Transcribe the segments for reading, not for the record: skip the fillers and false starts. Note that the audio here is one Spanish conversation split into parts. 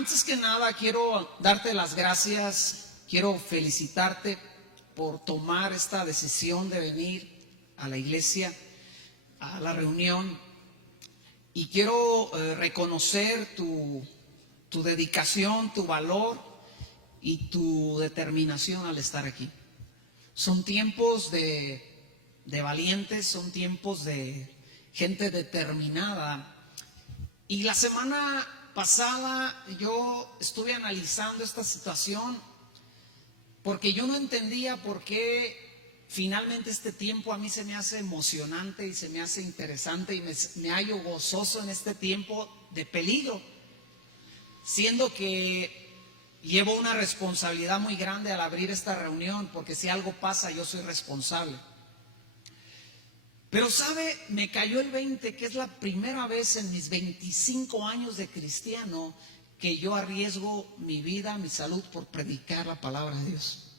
Antes que nada quiero darte las gracias, quiero felicitarte por tomar esta decisión de venir a la iglesia, a la reunión, y quiero reconocer tu dedicación, tu valor y tu determinación al estar aquí. Son tiempos de valientes, son tiempos de gente determinada. Y la semana pasada yo estuve analizando esta situación porque yo no entendía por qué finalmente este tiempo a mí se me hace emocionante y se me hace interesante y me hallo gozoso en este tiempo de peligro, siendo que llevo una responsabilidad muy grande al abrir esta reunión, porque si algo pasa yo soy responsable. Pero sabe, me cayó el 20 que es la primera vez en mis 25 años de cristiano que yo arriesgo mi vida, mi salud por predicar la palabra de Dios.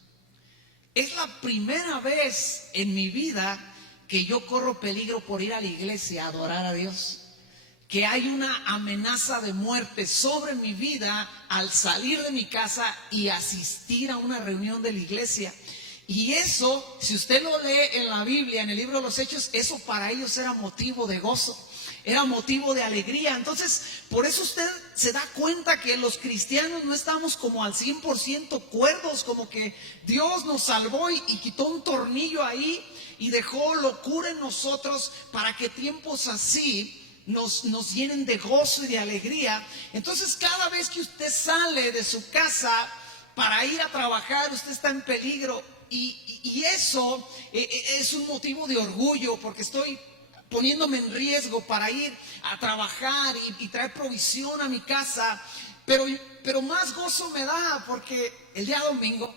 Es la primera vez en mi vida que yo corro peligro por ir a la iglesia a adorar a Dios, que hay una amenaza de muerte sobre mi vida al salir de mi casa y asistir a una reunión de la iglesia. Y eso, si usted lo lee en la Biblia, en el libro de los Hechos, eso para ellos era motivo de gozo, era motivo de alegría. Entonces, por eso usted se da cuenta que los cristianos no estamos como al 100% cuerdos, como que Dios nos salvó y quitó un tornillo ahí y dejó locura en nosotros para que tiempos así nos llenen de gozo y de alegría. Entonces, cada vez que usted sale de su casa para ir a trabajar, usted está en peligro. Y eso es un motivo de orgullo, porque estoy poniéndome en riesgo para ir a trabajar y traer provisión a mi casa. Pero más gozo me da porque el día domingo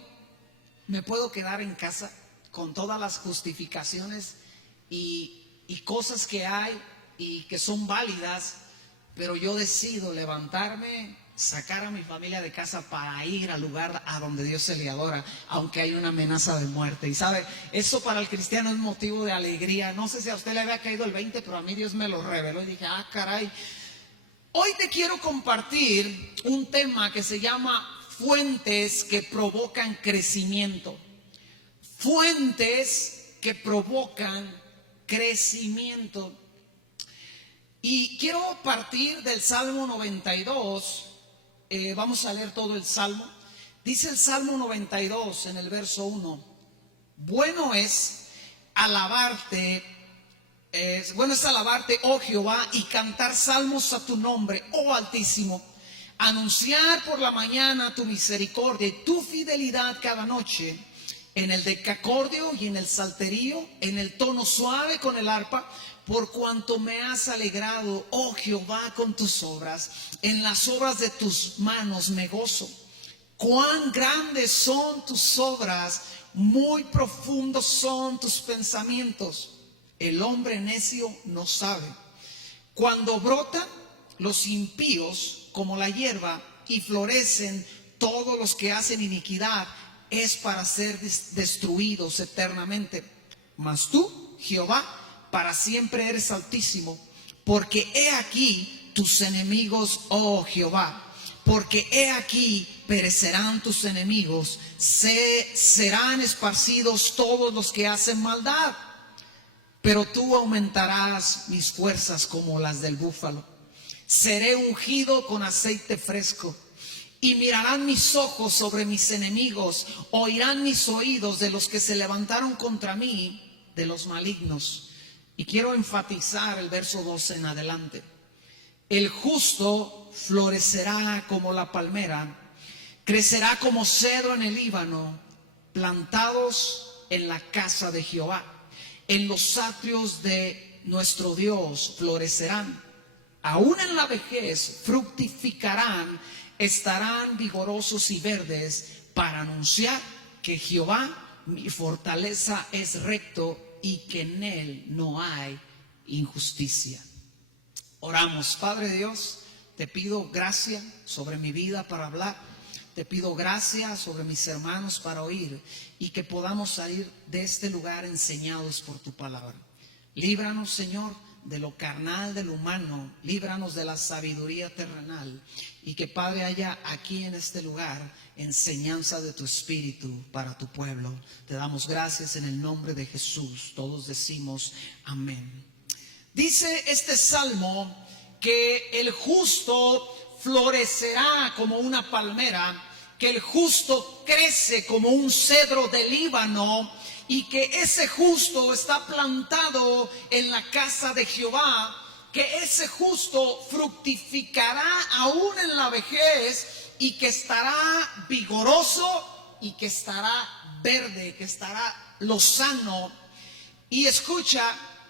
me puedo quedar en casa con todas las justificaciones y cosas que hay y que son válidas, pero yo decido levantarme, sacar a mi familia de casa para ir al lugar a donde Dios se le adora, aunque hay una amenaza de muerte. Y sabe, eso para el cristiano es motivo de alegría. No sé si a usted le había caído el 20, pero a mí Dios me lo reveló y dije, caray. Hoy te quiero compartir un tema que se llama fuentes que provocan crecimiento. Fuentes que provocan crecimiento. Y quiero partir del Salmo 92. Vamos a leer todo el Salmo. Dice el Salmo 92 en el verso 1: bueno es alabarte, oh Jehová, y cantar salmos a tu nombre, oh Altísimo. Anunciar por la mañana tu misericordia y tu fidelidad cada noche, en el decacordio y en el salterio, en el tono suave con el arpa. Por cuanto me has alegrado, oh Jehová, con tus obras, en las obras de tus manos me gozo. Cuán grandes son tus obras, muy profundos son tus pensamientos. El hombre necio no sabe. Cuando brotan los impíos como la hierba y florecen todos los que hacen iniquidad, es para ser destruidos eternamente. Mas tú, Jehová, para siempre eres altísimo, porque he aquí tus enemigos, oh Jehová, porque he aquí perecerán tus enemigos, serán esparcidos todos los que hacen maldad. Pero tú aumentarás mis fuerzas como las del búfalo. Seré ungido con aceite fresco. Y mirarán mis ojos sobre mis enemigos, oirán mis oídos de los que se levantaron contra mí, de los malignos. Y quiero enfatizar el verso 12 en adelante. El justo florecerá como la palmera, crecerá como cedro en el Líbano, plantados en la casa de Jehová. En los atrios de nuestro Dios florecerán. Aún en la vejez fructificarán, estarán vigorosos y verdes, para anunciar que Jehová, mi fortaleza, es recto y que en él no hay injusticia. Oramos. Padre Dios, te pido gracia sobre mi vida para hablar. Te pido gracia sobre mis hermanos para oír, y que podamos salir de este lugar enseñados por tu palabra. Líbranos, Señor, de lo carnal, de lo humano, líbranos de la sabiduría terrenal, y que, Padre, haya aquí en este lugar enseñanza de tu Espíritu para tu pueblo. Te damos gracias en el nombre de Jesús. Todos decimos amén. Dice este salmo que el justo florecerá como una palmera, que el justo crece como un cedro de Líbano, y que ese justo está plantado en la casa de Jehová, que ese justo fructificará aún en la vejez, y que estará vigoroso, y que estará verde, que estará lozano. Y escucha,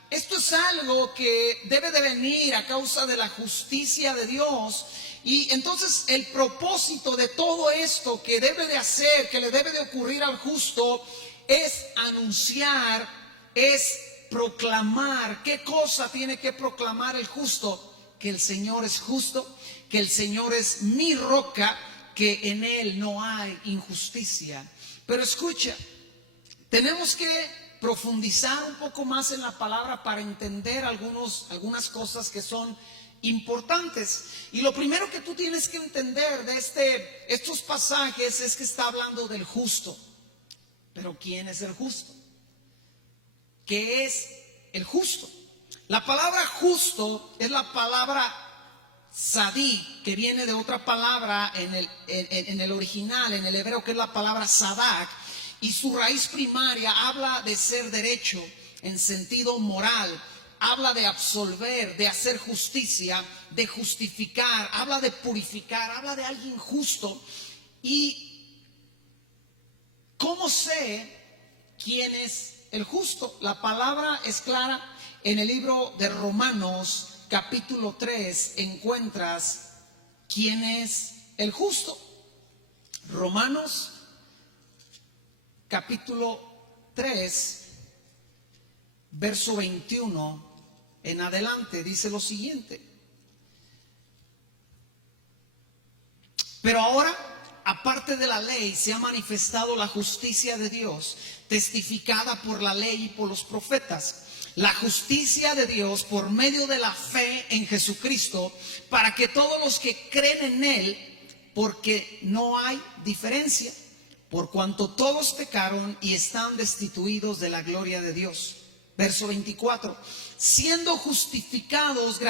esto es algo que debe de venir a causa de la justicia de Dios. Y entonces el propósito de todo esto que debe de hacer, que le debe de ocurrir al justo, es anunciar, es proclamar. ¿Qué cosa tiene que proclamar el justo? Que el Señor es justo, que el Señor es mi roca, que en Él no hay injusticia. Pero escucha, tenemos que profundizar un poco más en la palabra para entender algunas cosas que son importantes. Y lo primero que tú tienes que entender de estos pasajes es que está hablando del justo. Pero ¿quién es el justo? ¿Qué es el justo? La palabra justo es la palabra sadí, que viene de otra palabra en el original, en el hebreo, que es la palabra sadak, y su raíz primaria habla de ser derecho en sentido moral, habla de absolver, de hacer justicia, de justificar, habla de purificar, habla de alguien justo. Y ¿cómo sé quién es el justo? La palabra es clara. En el libro de Romanos, capítulo 3, encuentras quién es el justo. Romanos, capítulo 3, verso 21 en adelante, dice lo siguiente: pero ahora, aparte de la ley, se ha manifestado la justicia de Dios, testificada por la ley y por los profetas. La justicia de Dios por medio de la fe en Jesucristo, para que todos los que creen en Él, porque no hay diferencia, por cuanto todos pecaron y están destituidos de la gloria de Dios. Verso 24: siendo justificados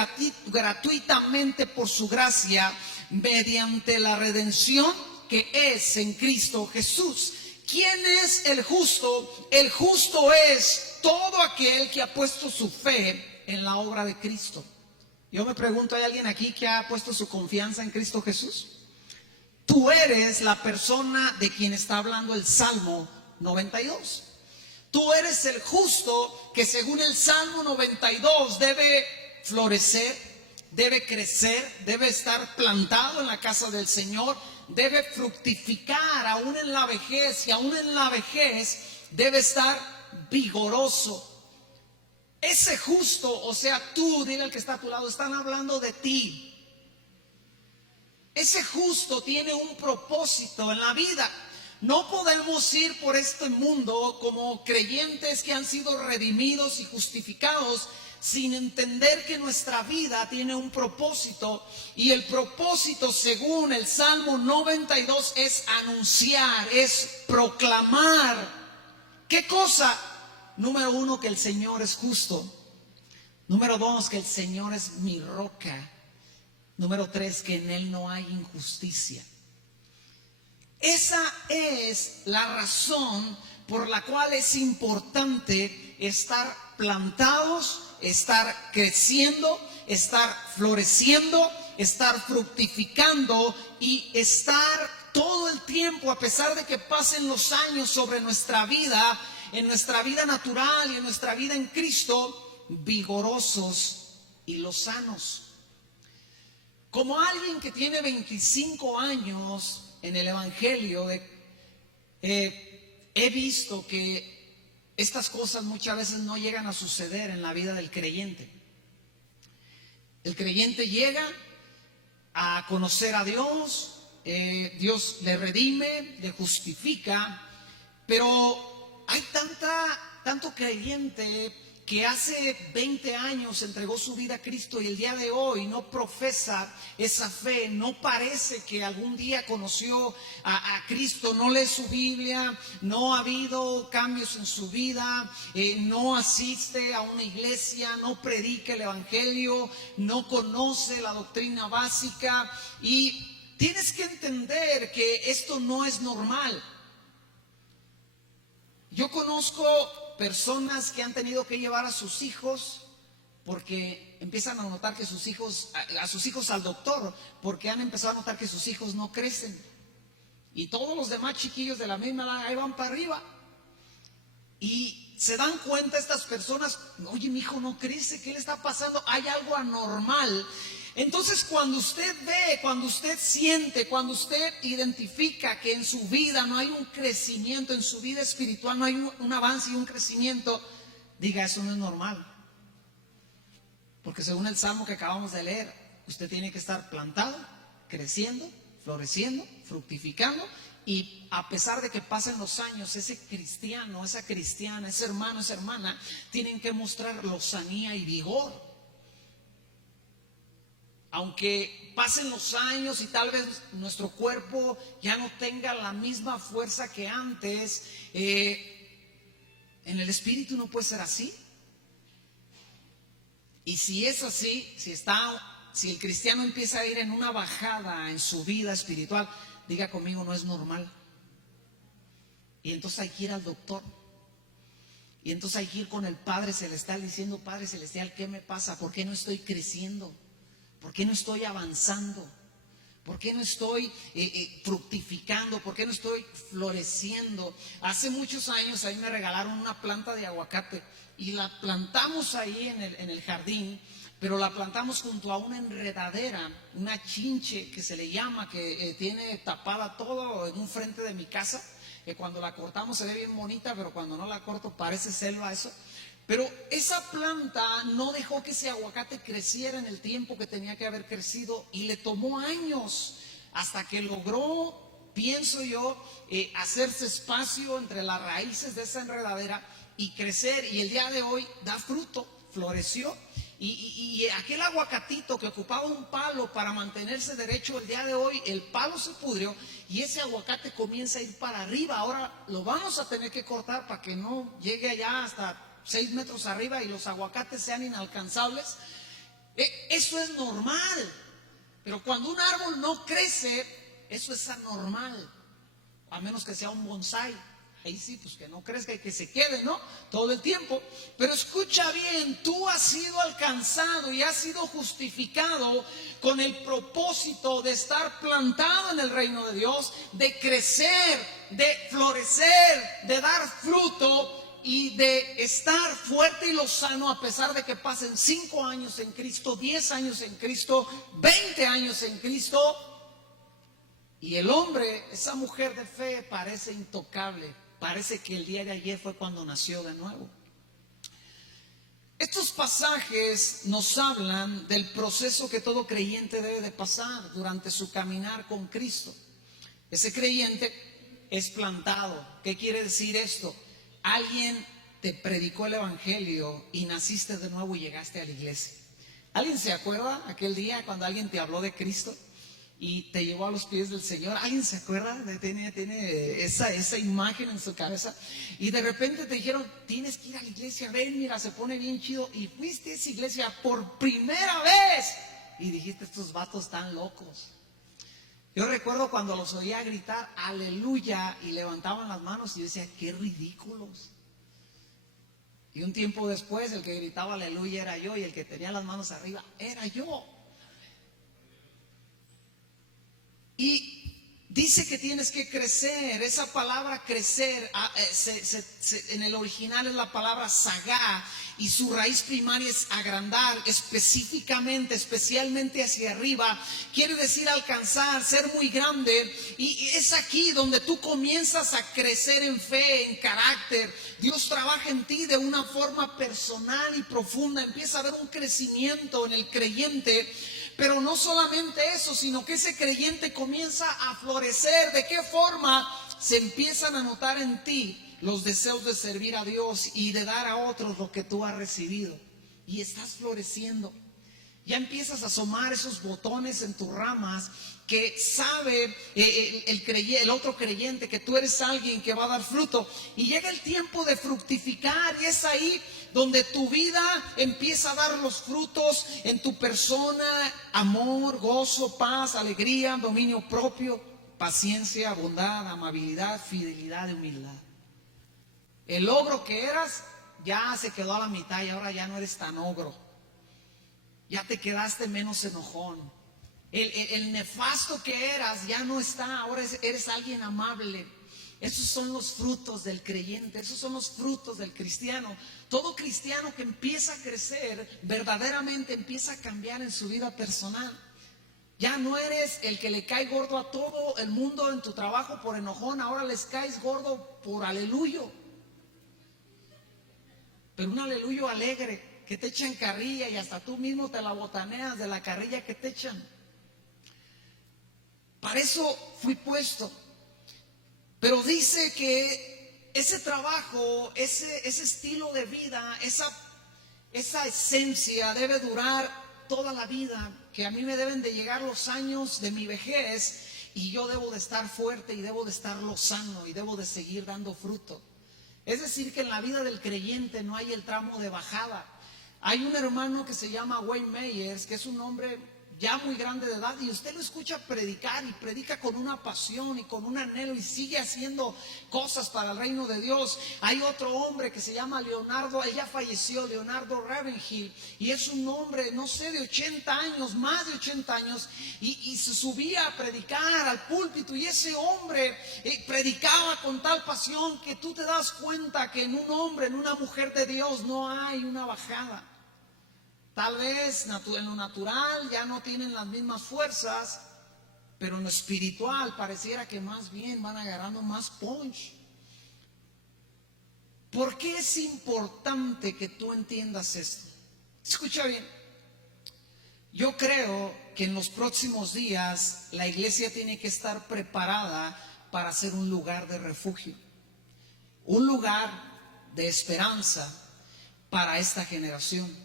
gratuitamente por su gracia, mediante la redención que es en Cristo Jesús. ¿Quién es el justo? El justo es todo aquel que ha puesto su fe en la obra de Cristo. Yo me pregunto, ¿hay alguien aquí que ha puesto su confianza en Cristo Jesús? Tú eres la persona de quien está hablando el Salmo 92. Tú eres el justo que, según el Salmo 92, debe florecer, debe crecer, debe estar plantado en la casa del Señor, debe fructificar aún en la vejez, y aún en la vejez debe estar vigoroso. Ese justo, o sea, tú, dile al que está a tu lado, están hablando de ti. Ese justo tiene un propósito en la vida. No podemos ir por este mundo como creyentes que han sido redimidos y justificados sin entender que nuestra vida tiene un propósito. Y el propósito, según el Salmo 92, es anunciar, es proclamar. ¿Qué cosa? Número 1, que el Señor es justo. Número 2, que el Señor es mi roca. Número 3, que en Él no hay injusticia. Esa es la razón por la cual es importante estar plantados, estar creciendo, estar floreciendo, estar fructificando y estar todo el tiempo, a pesar de que pasen los años sobre nuestra vida, en nuestra vida natural y en nuestra vida en Cristo, vigorosos y lozanos. Como alguien que tiene 25 años en el Evangelio, he visto que estas cosas muchas veces no llegan a suceder en la vida del creyente. El creyente llega a conocer a Dios, Dios le redime, le justifica, pero hay tanto creyente que hace 20 años entregó su vida a Cristo y el día de hoy no profesa esa fe, no parece que algún día conoció a Cristo, no lee su Biblia, no ha habido cambios en su vida, no asiste a una iglesia, no predica el Evangelio, no conoce la doctrina básica, y tienes que entender que esto no es normal. Yo conozco personas que han tenido que llevar a sus hijos porque empiezan a notar que a sus hijos al doctor, porque han empezado a notar que sus hijos no crecen. Y todos los demás chiquillos de la misma edad ahí van para arriba. Y se dan cuenta estas personas, oye, mi hijo no crece, ¿qué le está pasando? Hay algo anormal. Entonces, cuando usted ve, cuando usted siente, cuando usted identifica que en su vida no hay un crecimiento, en su vida espiritual no hay un avance y un crecimiento, diga, eso no es normal. Porque según el salmo que acabamos de leer, usted tiene que estar plantado, creciendo, floreciendo, fructificando, y a pesar de que pasen los años, ese cristiano, esa cristiana, ese hermano, esa hermana, tienen que mostrar lozanía y vigor. Aunque pasen los años y tal vez nuestro cuerpo ya no tenga la misma fuerza que antes, en el espíritu no puede ser así. Y si es así, si el cristiano empieza a ir en una bajada en su vida espiritual, diga conmigo, no es normal. Y entonces hay que ir al doctor. Y entonces hay que ir con el Padre Celestial diciendo, Padre Celestial, ¿qué me pasa? ¿Por qué no estoy creciendo? ¿Por qué no estoy avanzando? ¿Por qué no estoy fructificando? ¿Por qué no estoy floreciendo? Hace muchos años ahí me regalaron una planta de aguacate y la plantamos ahí en el jardín, pero la plantamos junto a una enredadera, una chinche que se le llama, que tiene tapada todo en un frente de mi casa, que cuando la cortamos se ve bien bonita, pero cuando no la corto parece selva eso. Pero esa planta no dejó que ese aguacate creciera en el tiempo que tenía que haber crecido y le tomó años hasta que logró, pienso yo, hacerse espacio entre las raíces de esa enredadera y crecer, y el día de hoy da fruto, floreció, y aquel aguacatito que ocupaba un palo para mantenerse derecho, el día de hoy el palo se pudrió y ese aguacate comienza a ir para arriba. Ahora lo vamos a tener que cortar para que no llegue allá hasta 6 metros arriba y los aguacates sean inalcanzables. Eso es normal, pero cuando un árbol no crece, eso es anormal, a menos que sea un bonsái. Ahí sí, pues que no crezca y que se quede, ¿no? Todo el tiempo. Pero escucha bien, tú has sido alcanzado y has sido justificado con el propósito de estar plantado en el reino de Dios, de crecer, de florecer, de dar fruto y de estar fuerte y lozano a pesar de que pasen 5 años en Cristo, 10 años en Cristo, 20 años en Cristo. Y el hombre, esa mujer de fe, parece intocable. Parece que el día de ayer fue cuando nació de nuevo. Estos pasajes nos hablan del proceso que todo creyente debe de pasar durante su caminar con Cristo. Ese creyente es plantado. ¿Qué quiere decir esto? Alguien te predicó el evangelio y naciste de nuevo y llegaste a la iglesia. ¿Alguien se acuerda aquel día cuando alguien te habló de Cristo y te llevó a los pies del Señor? ¿Alguien se acuerda? Tiene esa imagen en su cabeza. Y de repente te dijeron, tienes que ir a la iglesia, ven, mira, se pone bien chido. Y fuiste a esa iglesia por primera vez. Y dijiste, estos vatos están locos. Yo recuerdo cuando los oía gritar, aleluya, y levantaban las manos y yo decía, qué ridículos. Y un tiempo después, el que gritaba aleluya era yo y el que tenía las manos arriba era yo. Y dice que tienes que crecer. Esa palabra crecer en el original es la palabra sagá, y su raíz primaria es agrandar, específicamente, especialmente hacia arriba. Quiere decir alcanzar, ser muy grande. Y es aquí donde tú comienzas a crecer en fe, en carácter. Dios trabaja en ti de una forma personal y profunda. Empieza a haber un crecimiento en el creyente. Pero no solamente eso, sino que ese creyente comienza a florecer. ¿De qué forma? Se empiezan a notar en ti los deseos de servir a Dios y de dar a otros lo que tú has recibido. Y estás floreciendo. Ya empiezas a asomar esos botones en tus ramas que sabe el otro creyente que tú eres alguien que va a dar fruto. Y llega el tiempo de fructificar, y es ahí donde tu vida empieza a dar los frutos en tu persona: amor, gozo, paz, alegría, dominio propio, paciencia, bondad, amabilidad, fidelidad y humildad. El ogro que eras ya se quedó a la mitad y ahora ya no eres tan ogro. Ya te quedaste menos enojón. El nefasto que eras ya no está, ahora eres alguien amable. Esos son los frutos del creyente, esos son los frutos del cristiano. Todo cristiano que empieza a crecer, verdaderamente empieza a cambiar en su vida personal. Ya no eres el que le cae gordo a todo el mundo en tu trabajo por enojón, ahora les caes gordo por aleluyo. Pero un aleluyo alegre, que te echan carrilla y hasta tú mismo te la botaneas de la carrilla que te echan. Para eso fui puesto. Pero dice que ese trabajo, ese estilo de vida, esa esencia debe durar toda la vida, que a mí me deben de llegar los años de mi vejez y yo debo de estar fuerte y debo de estar lozano y debo de seguir dando fruto. Es decir, que en la vida del creyente no hay el tramo de bajada. Hay un hermano que se llama Wayne Myers, que es un hombre ya muy grande de edad, y usted lo escucha predicar y predica con una pasión y con un anhelo y sigue haciendo cosas para el reino de Dios. Hay otro hombre que se llama Leonardo, él ya falleció, Leonardo Ravenhill, y es un hombre, no sé, de 80 años, más de 80 años, y se subía a predicar al púlpito, y ese hombre predicaba con tal pasión que tú te das cuenta que en un hombre, en una mujer de Dios no hay una bajada. Tal vez en lo natural ya no tienen las mismas fuerzas, pero en lo espiritual pareciera que más bien van agarrando más punch. ¿Por qué es importante que tú entiendas esto? Escucha bien. Yo creo que en los próximos días la iglesia tiene que estar preparada para ser un lugar de refugio, un lugar de esperanza para esta generación.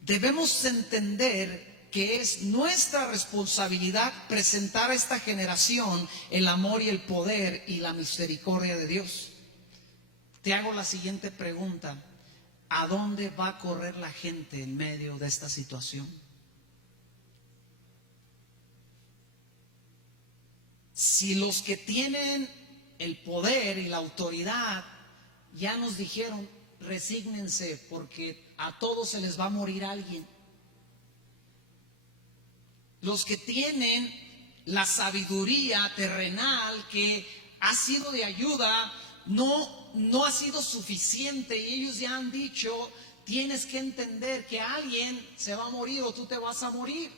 Debemos entender que es nuestra responsabilidad presentar a esta generación el amor y el poder y la misericordia de Dios. Te hago la siguiente pregunta: ¿a dónde va a correr la gente en medio de esta situación? Si los que tienen el poder y la autoridad ya nos dijeron: resígnense porque a todos se les va a morir alguien. Los que tienen la sabiduría terrenal que ha sido de ayuda no ha sido suficiente, y ellos ya han dicho: tienes que entender que alguien se va a morir o tú te vas a morir.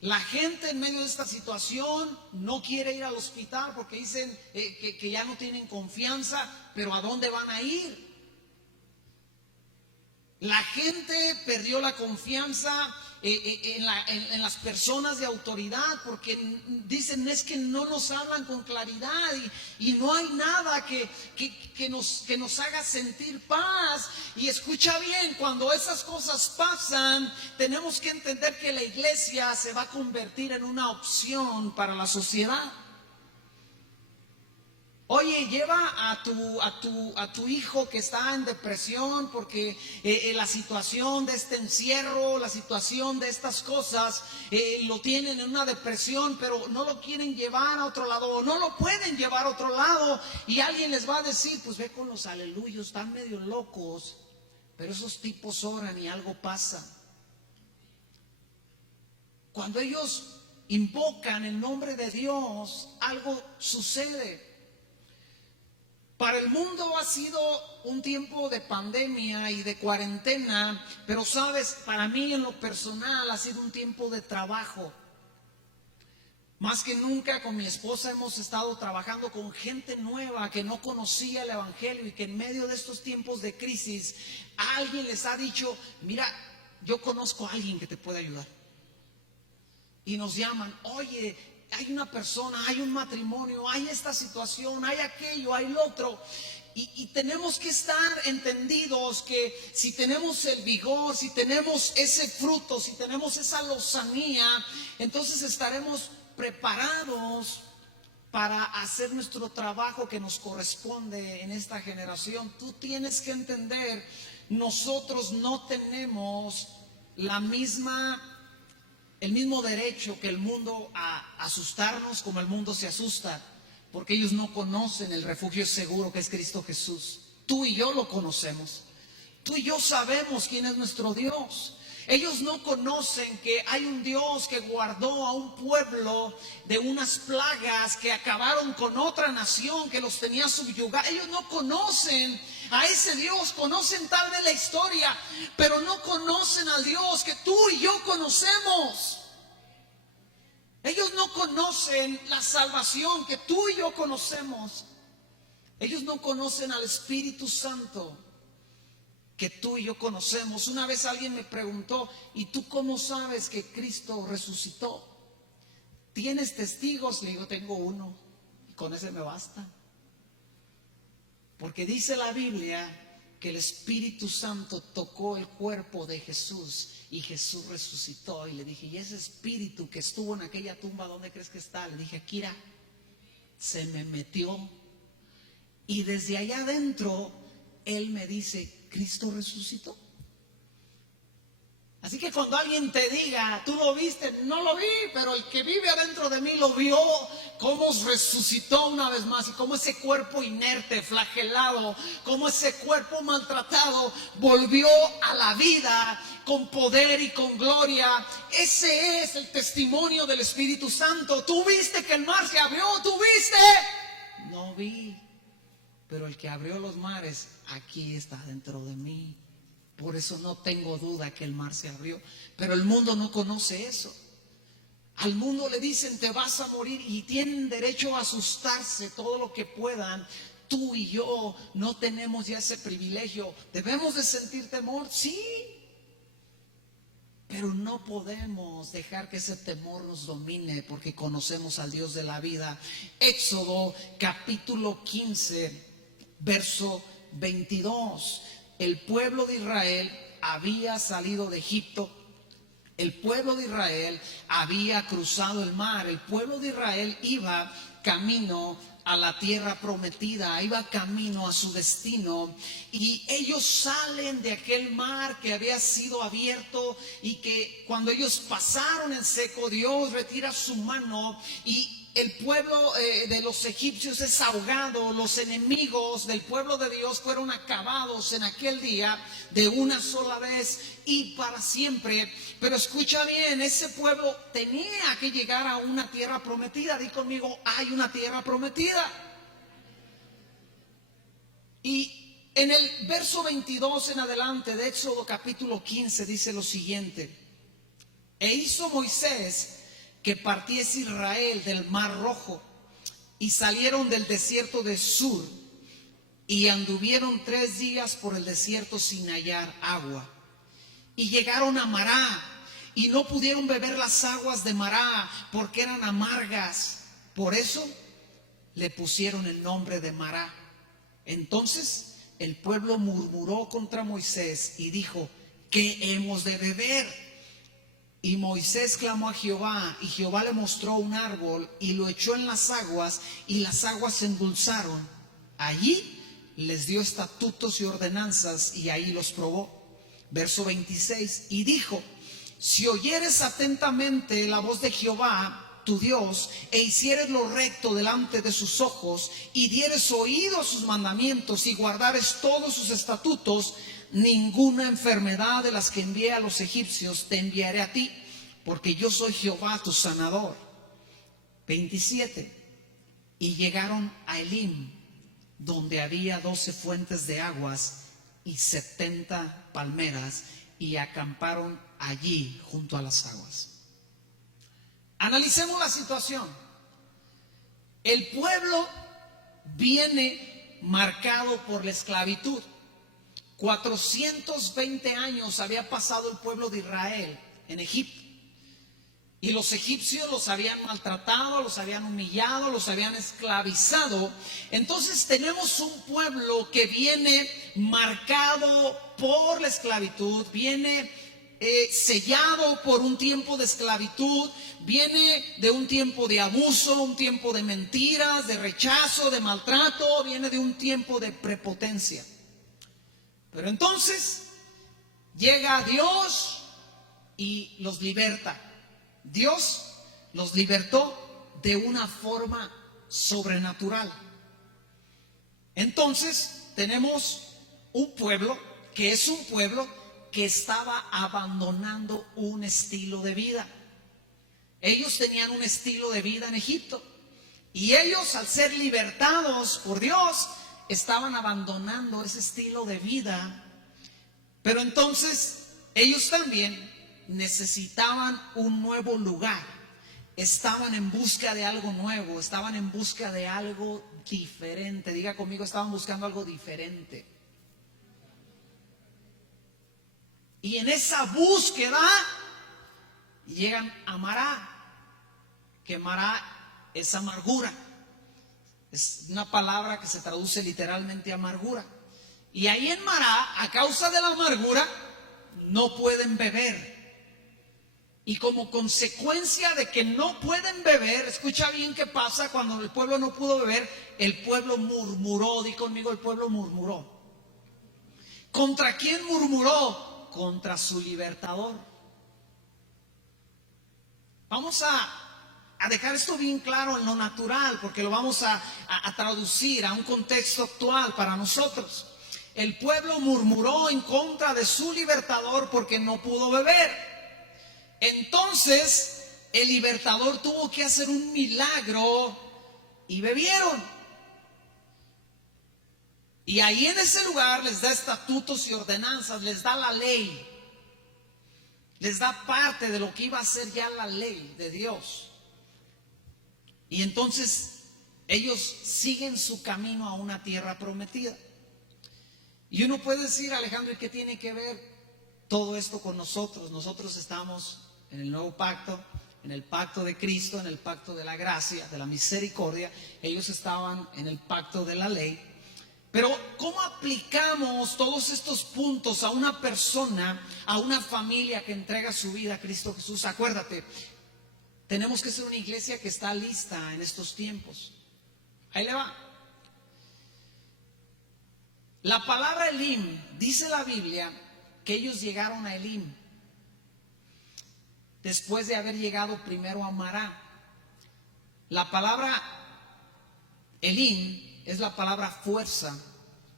La gente en medio de esta situación no quiere ir al hospital porque dicen que ya no tienen confianza, pero ¿a dónde van a ir? La gente perdió la confianza en las personas de autoridad porque dicen: es que no nos hablan con claridad y no hay nada que nos haga sentir paz. Y escucha bien, cuando esas cosas pasan, tenemos que entender que la iglesia se va a convertir en una opción para la sociedad. Oye, lleva a tu hijo que está en depresión porque la situación de este encierro, la situación de estas cosas, lo tienen en una depresión, pero no lo quieren llevar a otro lado, o no lo pueden llevar a otro lado, y alguien les va a decir: pues ve con los aleluyos, están medio locos, pero esos tipos oran y algo pasa. Cuando ellos invocan el nombre de Dios, algo sucede. Para el mundo ha sido un tiempo de pandemia y de cuarentena, pero sabes, para mí en lo personal ha sido un tiempo de trabajo. Más que nunca con mi esposa hemos estado trabajando con gente nueva que no conocía el evangelio y que en medio de estos tiempos de crisis alguien les ha dicho: mira, yo conozco a alguien que te puede ayudar. Y nos llaman: oye, hay una persona, hay un matrimonio, hay esta situación, hay aquello, hay lo otro. Y tenemos que estar entendidos que si tenemos el vigor, si tenemos ese fruto, si tenemos esa lozanía, entonces estaremos preparados para hacer nuestro trabajo que nos corresponde en esta generación. Tú tienes que entender, nosotros no tenemos el mismo derecho que el mundo a asustarnos como el mundo se asusta, porque ellos no conocen el refugio seguro que es Cristo Jesús. Tú y yo lo conocemos. Tú y yo sabemos quién es nuestro Dios. Ellos no conocen que hay un Dios que guardó a un pueblo de unas plagas que acabaron con otra nación que los tenía subyugados. Ellos no conocen a ese Dios, conocen tal vez la historia, pero no conocen al Dios que tú y yo conocemos. Ellos no conocen la salvación que tú y yo conocemos. Ellos no conocen al Espíritu Santo que tú y yo conocemos. Una vez alguien me preguntó, ¿y tú cómo sabes que Cristo resucitó? ¿Tienes testigos? Le digo, tengo uno, y con ese me basta. Porque dice la Biblia que el Espíritu Santo tocó el cuerpo de Jesús y Jesús resucitó. Y le dije, ¿y ese espíritu que estuvo en aquella tumba, dónde crees que está? Le dije, Akira, se me metió. Y desde allá adentro, él me dice, Cristo resucitó. Así que cuando alguien te diga, tú lo viste, no lo vi, pero el que vive adentro de mí lo vio, cómo resucitó una vez más, y cómo ese cuerpo inerte, flagelado, cómo ese cuerpo maltratado volvió a la vida con poder y con gloria. Ese es el testimonio del Espíritu Santo. ¿Tú viste que el mar se abrió? ¿Tú viste? No vi, pero el que abrió los mares aquí está dentro de mí. Por eso no tengo duda que el mar se abrió. Pero el mundo no conoce eso. Al mundo le dicen, te vas a morir, y tienen derecho a asustarse todo lo que puedan. Tú y yo no tenemos ya ese privilegio. ¿Debemos de sentir temor? Sí. Pero no podemos dejar que ese temor nos domine, porque conocemos al Dios de la vida. Éxodo capítulo 15, verso 22. El pueblo de Israel había salido de Egipto. El pueblo de Israel había cruzado el mar. El pueblo de Israel iba camino a la tierra prometida, iba camino a su destino. Y ellos salen de aquel mar que había sido abierto, y que cuando ellos pasaron en seco, Dios retira su mano y el pueblo de los egipcios es ahogado. Los enemigos del pueblo de Dios fueron acabados en aquel día de una sola vez y para siempre. Pero escucha bien, ese pueblo tenía que llegar a una tierra prometida. Di conmigo, hay una tierra prometida. Y en el verso 22 en adelante de Éxodo capítulo 15 dice lo siguiente: e hizo Moisés que partiese Israel del mar Rojo, y salieron del desierto de Sur, y anduvieron 3 días por el desierto sin hallar agua. Y llegaron a Mará, y no pudieron beber las aguas de Mará, porque eran amargas. Por eso le pusieron el nombre de Mará. Entonces el pueblo murmuró contra Moisés y dijo, ¿qué hemos de beber? Y Moisés clamó a Jehová, y Jehová le mostró un árbol y lo echó en las aguas, y las aguas se endulzaron. Allí les dio estatutos y ordenanzas, y ahí los probó. Verso 26, y dijo, si oyeres atentamente la voz de Jehová tu Dios, e hicieres lo recto delante de sus ojos, y dieres oído a sus mandamientos, y guardares todos sus estatutos, ninguna enfermedad de las que envié a los egipcios te enviaré a ti, porque yo soy Jehová tu sanador. 27. Y llegaron a Elim, donde había 12 fuentes de aguas y 70 palmeras, y acamparon allí junto a las aguas. Analicemos la situación. El pueblo viene marcado por la esclavitud. 420 años había pasado el pueblo de Israel en Egipto. Y los egipcios los habían maltratado, los habían humillado, los habían esclavizado. Entonces tenemos un pueblo que viene marcado por la esclavitud, viene sellado por un tiempo de esclavitud, viene de un tiempo de abuso, un tiempo de mentiras, de rechazo, de maltrato, viene de un tiempo de prepotencia. Pero entonces llega Dios y los liberta. Dios los libertó de una forma sobrenatural. Entonces tenemos un pueblo que es un pueblo que estaba abandonando un estilo de vida. Ellos tenían un estilo de vida en Egipto y ellos, al ser libertados por Dios, estaban abandonando ese estilo de vida. Pero entonces ellos también necesitaban un nuevo lugar. Estaban en busca de algo nuevo, estaban en busca de algo diferente. Diga conmigo, estaban buscando algo diferente. Y en esa búsqueda llegan a Mará, que Mará es amargura. Es una palabra que se traduce literalmente amargura. Y ahí en Mará, a causa de la amargura, no pueden beber. Y como consecuencia de que no pueden beber, escucha bien qué pasa cuando el pueblo no pudo beber. El pueblo murmuró. Di conmigo, el pueblo murmuró. ¿Contra quién murmuró? Contra su libertador. Vamos a dejar esto bien claro en lo natural, porque lo vamos a traducir a un contexto actual para nosotros. El pueblo murmuró en contra de su libertador porque no pudo beber. Entonces el libertador tuvo que hacer un milagro y bebieron. Y ahí en ese lugar les da estatutos y ordenanzas, les da la ley, les da parte de lo que iba a ser ya la ley de Dios. Y entonces ellos siguen su camino a una tierra prometida. Y uno puede decir, Alejandro, ¿y qué tiene que ver todo esto con nosotros? Nosotros estamos en el nuevo pacto, en el pacto de Cristo, en el pacto de la gracia, de la misericordia. Ellos estaban en el pacto de la ley. Pero ¿cómo aplicamos todos estos puntos a una persona, a una familia que entrega su vida a Cristo Jesús? Acuérdate, tenemos que ser una iglesia que está lista en estos tiempos. Ahí le va. La palabra Elim, dice la Biblia que ellos llegaron a Elim después de haber llegado primero a Mará. La palabra Elim es la palabra fuerza,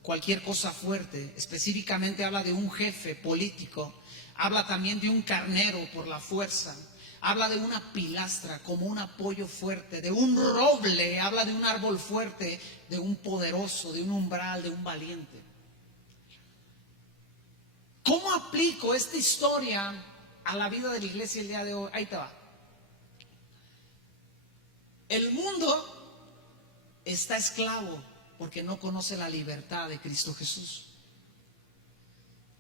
cualquier cosa fuerte. Específicamente habla de un jefe político, habla también de un carnero por la fuerza, habla de una pilastra como un apoyo fuerte, de un roble, habla de un árbol fuerte, de un poderoso, de un umbral, de un valiente. ¿Cómo aplico esta historia a la vida de la iglesia el día de hoy? Ahí te va. El mundo está esclavo porque no conoce la libertad de Cristo Jesús.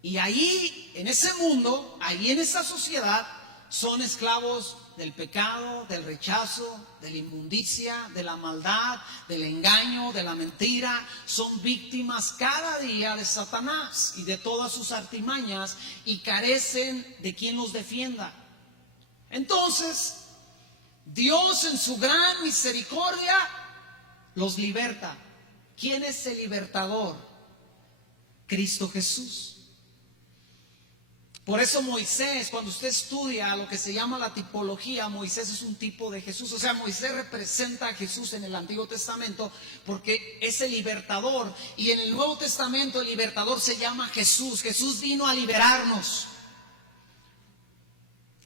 Y ahí, en ese mundo, ahí en esa sociedad, son esclavos del pecado, del rechazo, de la inmundicia, de la maldad, del engaño, de la mentira. Son víctimas cada día de Satanás y de todas sus artimañas y carecen de quien los defienda. Entonces, Dios en su gran misericordia los liberta. ¿Quién es el libertador? Cristo Jesús. Por eso Moisés, cuando usted estudia lo que se llama la tipología, Moisés es un tipo de Jesús. O sea, Moisés representa a Jesús en el Antiguo Testamento porque es el libertador. Y en el Nuevo Testamento el libertador se llama Jesús. Jesús vino a liberarnos.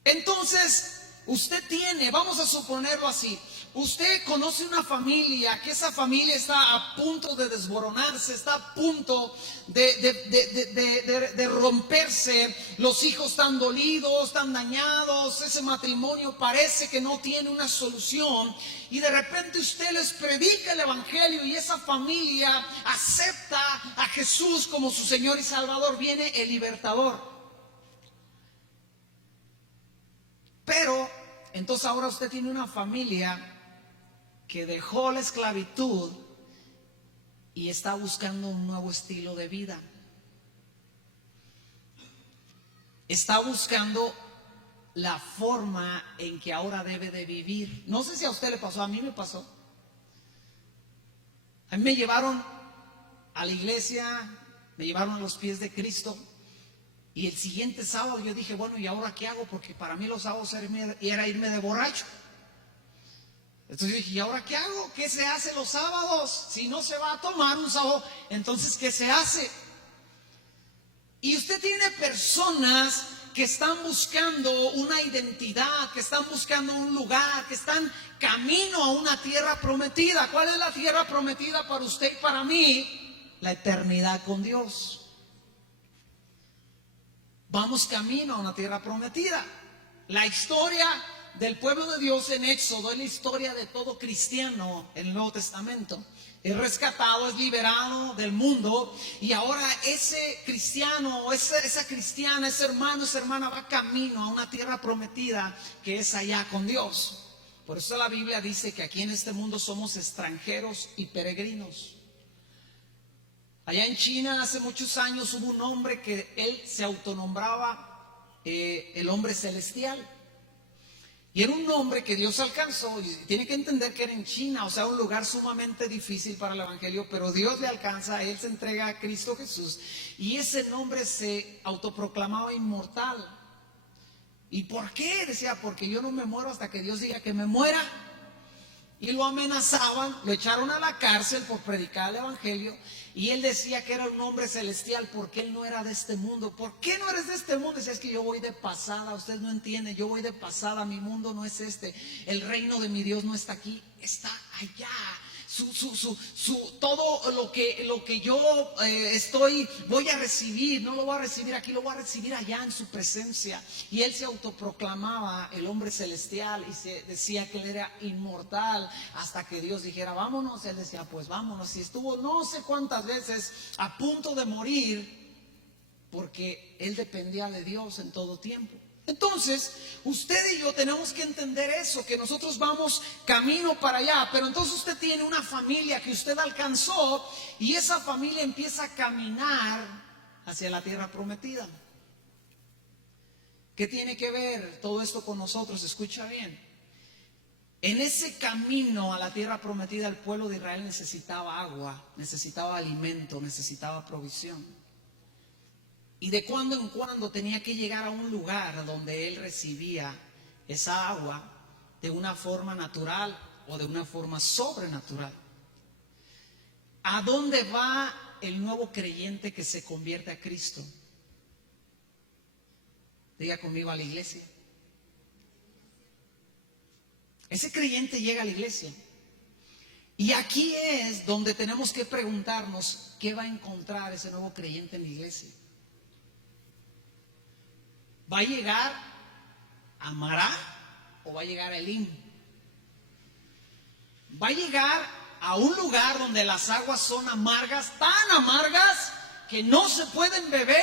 Entonces, usted tiene, vamos a suponerlo así, usted conoce una familia, que esa familia está a punto de desmoronarse, está a punto de romperse, los hijos están dolidos, están dañados, ese matrimonio parece que no tiene una solución, y de repente usted les predica el evangelio y esa familia acepta a Jesús como su Señor y Salvador. Viene el libertador. Pero Entonces ahora usted tiene una familia que dejó la esclavitud y está buscando un nuevo estilo de vida. Está buscando la forma en que ahora debe de vivir. No sé si a usted le pasó, a mí me pasó. A mí me llevaron a la iglesia, me llevaron a los pies de Cristo. Y el siguiente sábado yo dije, bueno, ¿y ahora qué hago? Porque para mí los sábados era irme de borracho. Entonces yo dije, ¿y ahora qué hago? ¿Qué se hace los sábados? Si no se va a tomar un sábado, entonces ¿qué se hace? Y usted tiene personas que están buscando una identidad, que están buscando un lugar, que están camino a una tierra prometida. ¿Cuál es la tierra prometida para usted y para mí? La eternidad con Dios. Vamos camino a una tierra prometida. La historia del pueblo de Dios en Éxodo es la historia de todo cristiano en el Nuevo Testamento. Es rescatado, es liberado del mundo, y ahora ese cristiano, esa cristiana, ese hermano, esa hermana va camino a una tierra prometida que es allá con Dios. Por eso la Biblia dice que aquí en este mundo somos extranjeros y peregrinos. Allá en China hace muchos años hubo un hombre que él se autonombraba el hombre celestial. Y era un nombre que Dios alcanzó, y tiene que entender que era en China, o sea, un lugar sumamente difícil para el evangelio, pero Dios le alcanza, él se entrega a Cristo Jesús, y ese nombre se autoproclamaba inmortal. ¿Y por qué? Decía, porque yo no me muero hasta que Dios diga que me muera. Y lo amenazaban, lo echaron a la cárcel por predicar el evangelio, y él decía que era un hombre celestial porque él no era de este mundo. ¿Por qué no eres de este mundo? Decía, es que yo voy de pasada, usted no entiende, yo voy de pasada, mi mundo no es este, el reino de mi Dios no está aquí, está allá. Todo lo que yo voy a recibir, no lo voy a recibir aquí, lo voy a recibir allá en su presencia. Y él se autoproclamaba el hombre celestial y se decía que él era inmortal hasta que Dios dijera vámonos. Él decía pues vámonos, y estuvo no sé cuántas veces a punto de morir porque él dependía de Dios en todo tiempo. Entonces, usted y yo tenemos que entender eso, que nosotros vamos camino para allá, pero entonces usted tiene una familia que usted alcanzó y esa familia empieza a caminar hacia la tierra prometida. ¿Qué tiene que ver todo esto con nosotros? Escucha bien. En ese camino a la tierra prometida, el pueblo de Israel necesitaba agua, necesitaba alimento, necesitaba provisión. Y de cuando en cuando tenía que llegar a un lugar donde él recibía esa agua de una forma natural o de una forma sobrenatural. ¿A dónde va el nuevo creyente que se convierte a Cristo? Diga conmigo, a la iglesia. Ese creyente llega a la iglesia. Y aquí es donde tenemos que preguntarnos qué va a encontrar ese nuevo creyente en la iglesia. ¿Va a llegar a Mará o va a llegar a Elim? ¿Va a llegar a un lugar donde las aguas son amargas, tan amargas que no se pueden beber?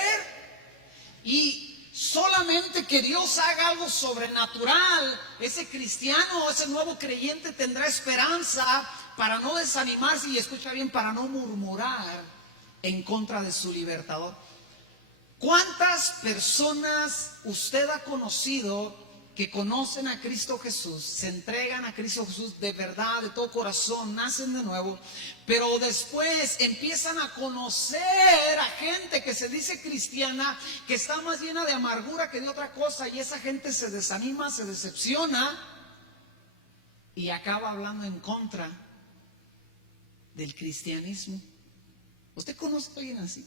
Y solamente que Dios haga algo sobrenatural, ese cristiano, ese nuevo creyente tendrá esperanza para no desanimarse, y escucha bien, para no murmurar en contra de su libertador. ¿Cuántas personas usted ha conocido que conocen a Cristo Jesús, se entregan a Cristo Jesús de verdad, de todo corazón, nacen de nuevo, pero después empiezan a conocer a gente que se dice cristiana, que está más llena de amargura que de otra cosa, y esa gente se desanima, se decepciona y acaba hablando en contra del cristianismo? ¿Usted conoce a alguien así?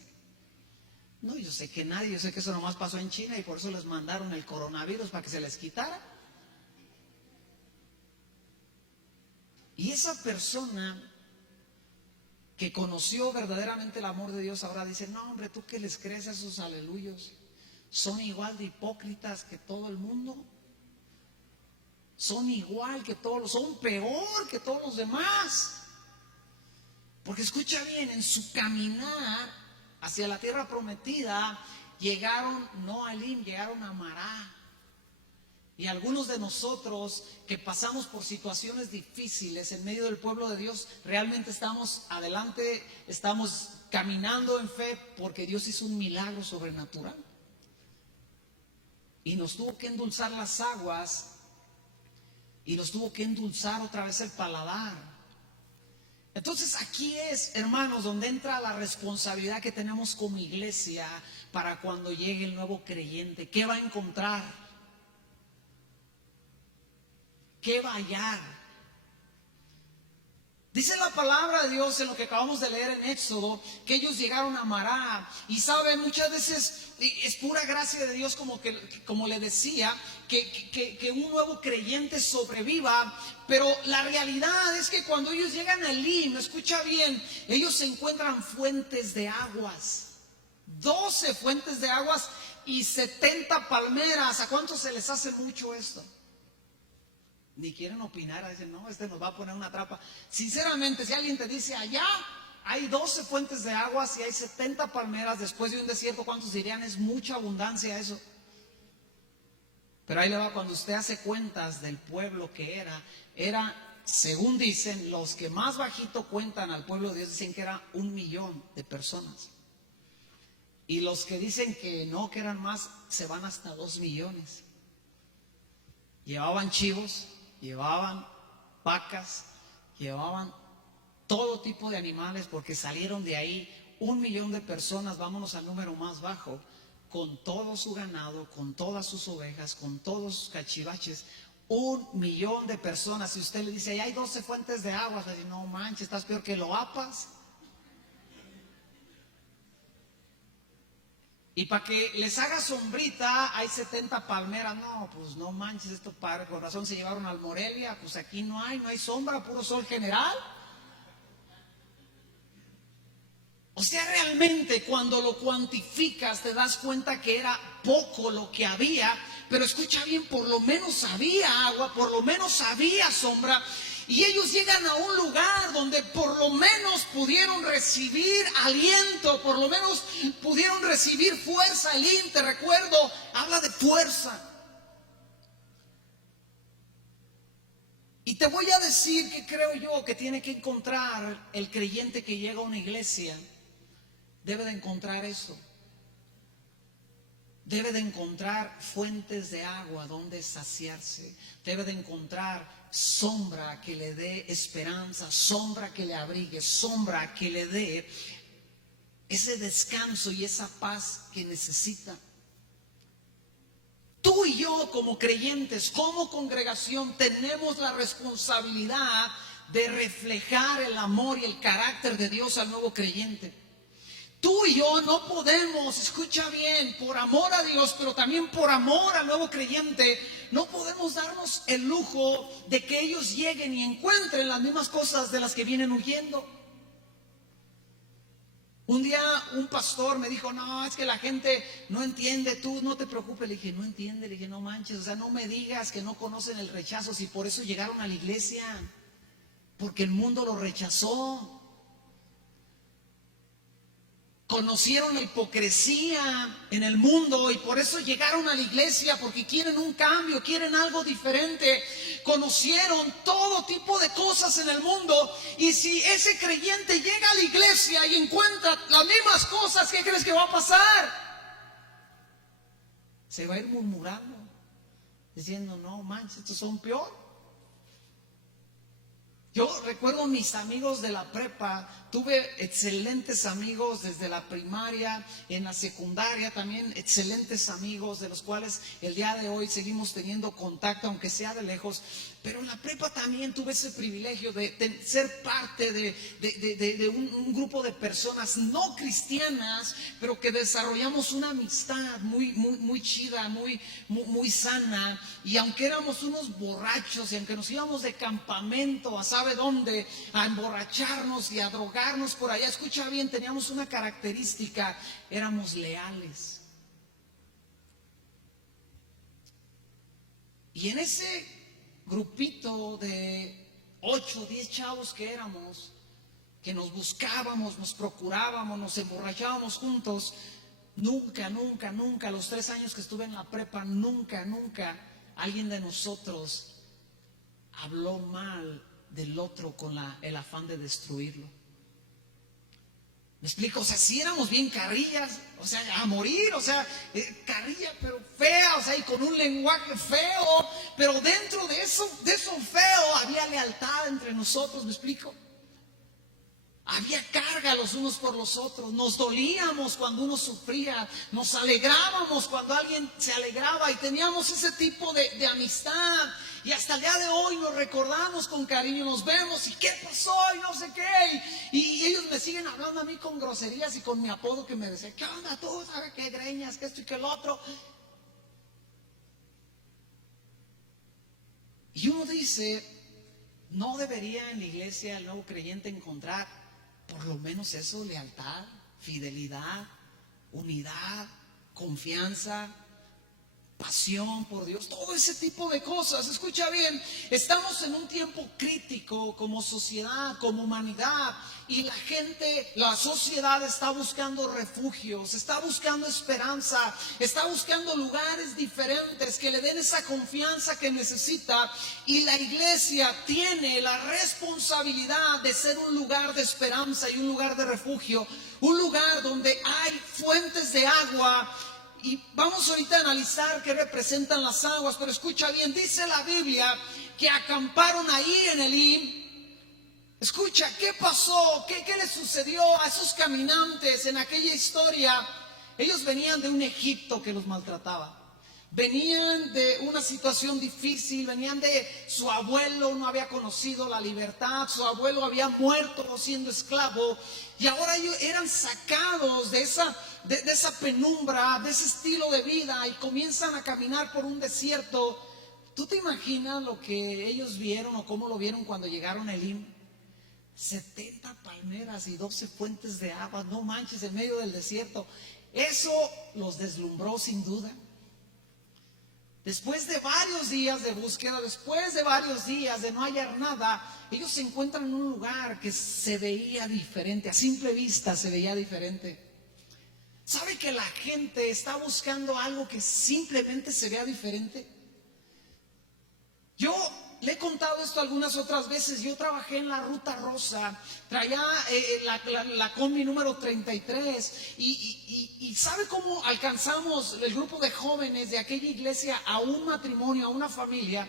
No, yo sé que nadie, yo sé que eso nomás pasó en China y por eso les mandaron el coronavirus para que se les quitara. Y esa persona que conoció verdaderamente el amor de Dios ahora dice, no hombre, ¿tú qué les crees a esos aleluyos? Son igual de hipócritas que todo el mundo. Son igual que todos, son peor que todos los demás. Porque escucha bien, en su caminar hacia la tierra prometida, llegaron no a Elim, llegaron a Mará. Y algunos de nosotros que pasamos por situaciones difíciles en medio del pueblo de Dios, realmente estamos adelante, estamos caminando en fe porque Dios hizo un milagro sobrenatural. Y nos tuvo que endulzar las aguas y nos tuvo que endulzar otra vez el paladar. Entonces aquí es, hermanos, donde entra la responsabilidad que tenemos como iglesia para cuando llegue el nuevo creyente. ¿Qué va a encontrar? ¿Qué va a hallar? Dice la palabra de Dios en lo que acabamos de leer en Éxodo, que ellos llegaron a Mará. Y saben, muchas veces es pura gracia de Dios, como le decía, que un nuevo creyente sobreviva. Pero la realidad es que cuando ellos llegan a Elim, escucha bien, ellos se encuentran fuentes de aguas. 12 fuentes de aguas y 70 palmeras. ¿A cuántos se les hace mucho esto? Ni quieren opinar, dicen, no, nos va a poner una trampa. Sinceramente, si alguien te dice, allá hay 12 fuentes de aguas y hay 70 palmeras después de un desierto, ¿cuántos dirían? Es mucha abundancia eso. Pero ahí le va, cuando usted hace cuentas del pueblo que era, según dicen, los que más bajito cuentan al pueblo de Dios, dicen que era 1 millón de personas. Y los que dicen que no, que eran más, se van hasta 2 millones. Llevaban chivos, llevaban vacas, llevaban todo tipo de animales, porque salieron de ahí 1 millón de personas, vámonos al número más bajo, con todo su ganado, con todas sus ovejas, con todos sus cachivaches. 1 millón de personas. Si usted le dice, ahí hay 12 fuentes de agua, le dice, no manches, estás peor que Loapas. Y para que les haga sombrita, hay 70 palmeras. No, pues no manches, esto padre, con razón se llevaron al Morelia. Pues aquí no hay sombra, puro sol general. O sea, realmente cuando lo cuantificas te das cuenta que era poco lo que había. Pero escucha bien, por lo menos había agua, por lo menos había sombra. Y ellos llegan a un lugar donde por lo menos pudieron recibir aliento, por lo menos pudieron recibir fuerza. Elim, te recuerdo, habla de fuerza. Y te voy a decir que creo yo que tiene que encontrar el creyente que llega a una iglesia. Debe de encontrar eso. Debe de encontrar fuentes de agua donde saciarse. Debe de encontrar sombra que le dé esperanza, sombra que le abrigue, sombra que le dé ese descanso y esa paz que necesita. Tú y yo como creyentes, como congregación, tenemos la responsabilidad de reflejar el amor y el carácter de Dios al nuevo creyente. Tú y yo no podemos, escucha bien, por amor a Dios, pero también por amor al nuevo creyente, no podemos darnos el lujo de que ellos lleguen y encuentren las mismas cosas de las que vienen huyendo. Un día un pastor me dijo, no, es que la gente no entiende, tú no te preocupes. Le dije, no entiende, le dije, no manches, o sea, no me digas que no conocen el rechazo, si por eso llegaron a la iglesia, porque el mundo lo rechazó. Conocieron la hipocresía en el mundo y por eso llegaron a la iglesia, porque quieren un cambio, quieren algo diferente. Conocieron todo tipo de cosas en el mundo, y si ese creyente llega a la iglesia y encuentra las mismas cosas, ¿qué crees que va a pasar? Se va a ir murmurando, diciendo, no manches, estos son peor. Yo recuerdo mis amigos de la prepa, tuve excelentes amigos desde la primaria, en la secundaria también excelentes amigos, de los cuales el día de hoy seguimos teniendo contacto, aunque sea de lejos. Pero en la prepa también tuve ese privilegio de ser parte de un grupo de personas no cristianas, pero que desarrollamos una amistad muy chida, muy sana. Y aunque éramos unos borrachos y aunque nos íbamos de campamento a sabe dónde, a emborracharnos y a drogarnos por allá, escucha bien, teníamos una característica: éramos leales. Y en ese grupito de 8 o 10 chavos que éramos, que nos buscábamos, nos procurábamos, nos emborrachábamos juntos, nunca, los 3 años que estuve en la prepa, nunca alguien de nosotros habló mal del otro con el afán de destruirlo. ¿Me explico? O sea, si éramos bien carrillas, o sea, a morir, o sea, carrilla pero fea, o sea, y con un lenguaje feo, pero dentro de eso feo había lealtad entre nosotros, ¿me explico? Había carga los unos por los otros, nos dolíamos cuando uno sufría, nos alegrábamos cuando alguien se alegraba y teníamos ese tipo de amistad. Y hasta el día de hoy nos recordamos con cariño, nos vemos y qué pasó y no sé qué. Y ellos me siguen hablando a mí con groserías y con mi apodo que me decía, ¿qué onda tú? ¿Sabes qué greñas? ¿Qué esto y qué el otro? Y uno dice, ¿no debería en la iglesia el nuevo creyente encontrar por lo menos eso, lealtad, fidelidad, unidad, confianza, pasión por Dios, todo ese tipo de cosas? Escucha bien, estamos en un tiempo crítico como sociedad, como humanidad, y la gente, la sociedad está buscando refugios, está buscando esperanza, está buscando lugares diferentes que le den esa confianza que necesita, y la iglesia tiene la responsabilidad de ser un lugar de esperanza y un lugar de refugio, un lugar donde hay fuentes de agua. Y vamos ahorita a analizar qué representan las aguas, pero escucha bien, dice la Biblia que acamparon ahí en Elim. Escucha, ¿qué pasó? ¿Qué le sucedió a esos caminantes en aquella historia? Ellos venían de un Egipto que los maltrataba. Venían de una situación difícil, venían de su abuelo, no había conocido la libertad, su abuelo había muerto siendo esclavo, y ahora ellos eran sacados de esa penumbra, de ese estilo de vida, y comienzan a caminar por un desierto. ¿Tú te imaginas lo que ellos vieron o cómo lo vieron cuando llegaron a Elim? 70 palmeras y 12 fuentes de agua, no manches, en medio del desierto. Eso los deslumbró sin duda. Después de varios días de búsqueda, después de varios días de no hallar nada, ellos se encuentran en un lugar que se veía diferente, a simple vista se veía diferente. ¿Sabe que la gente está buscando algo que simplemente se vea diferente? Yo le he contado esto algunas otras veces. Yo trabajé en la Ruta Rosa, traía la combi número 33 y ¿sabe cómo alcanzamos el grupo de jóvenes de aquella iglesia a un matrimonio, a una familia?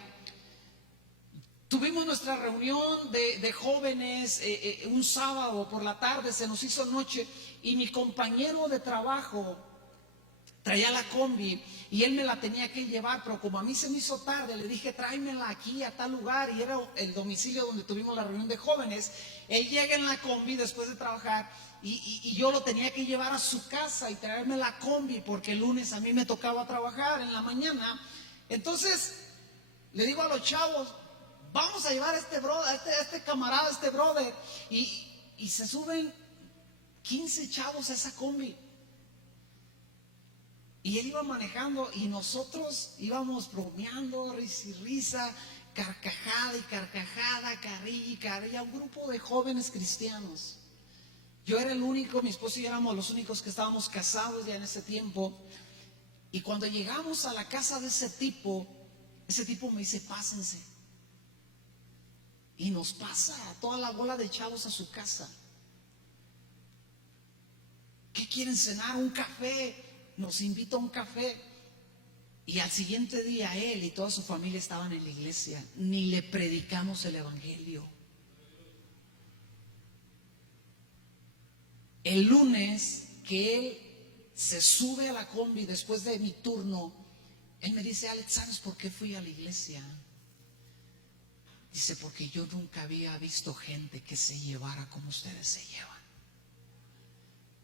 Tuvimos nuestra reunión de jóvenes un sábado por la tarde, se nos hizo noche, y mi compañero de trabajo traía la combi y él me la tenía que llevar, pero como a mí se me hizo tarde, le dije, tráemela aquí a tal lugar, y era el domicilio donde tuvimos la reunión de jóvenes. Él llega en la combi después de trabajar y yo lo tenía que llevar a su casa y traerme la combi, porque el lunes a mí me tocaba trabajar en la mañana. Entonces le digo a los chavos, vamos a llevar a este brother, a este camarada, a este brother, y se suben 15 chavos a esa combi. Y él iba manejando y nosotros íbamos bromeando, risa y risa, carcajada y carcajada, carrilla y carrilla, un grupo de jóvenes cristianos. Yo era el único, mi esposo y yo éramos los únicos que estábamos casados ya en ese tiempo. Y cuando llegamos a la casa de ese tipo me dice, pásense. Y nos pasa a toda la bola de chavos a su casa. ¿Qué quieren cenar? Un café. Nos invita a un café. Y al siguiente día él y toda su familia estaban en la iglesia. Ni le predicamos el evangelio. El lunes que él se sube a la combi después de mi turno, él me dice, Alex, ¿sabes por qué fui a la iglesia? Dice, porque yo nunca había visto gente que se llevara como ustedes se llevan.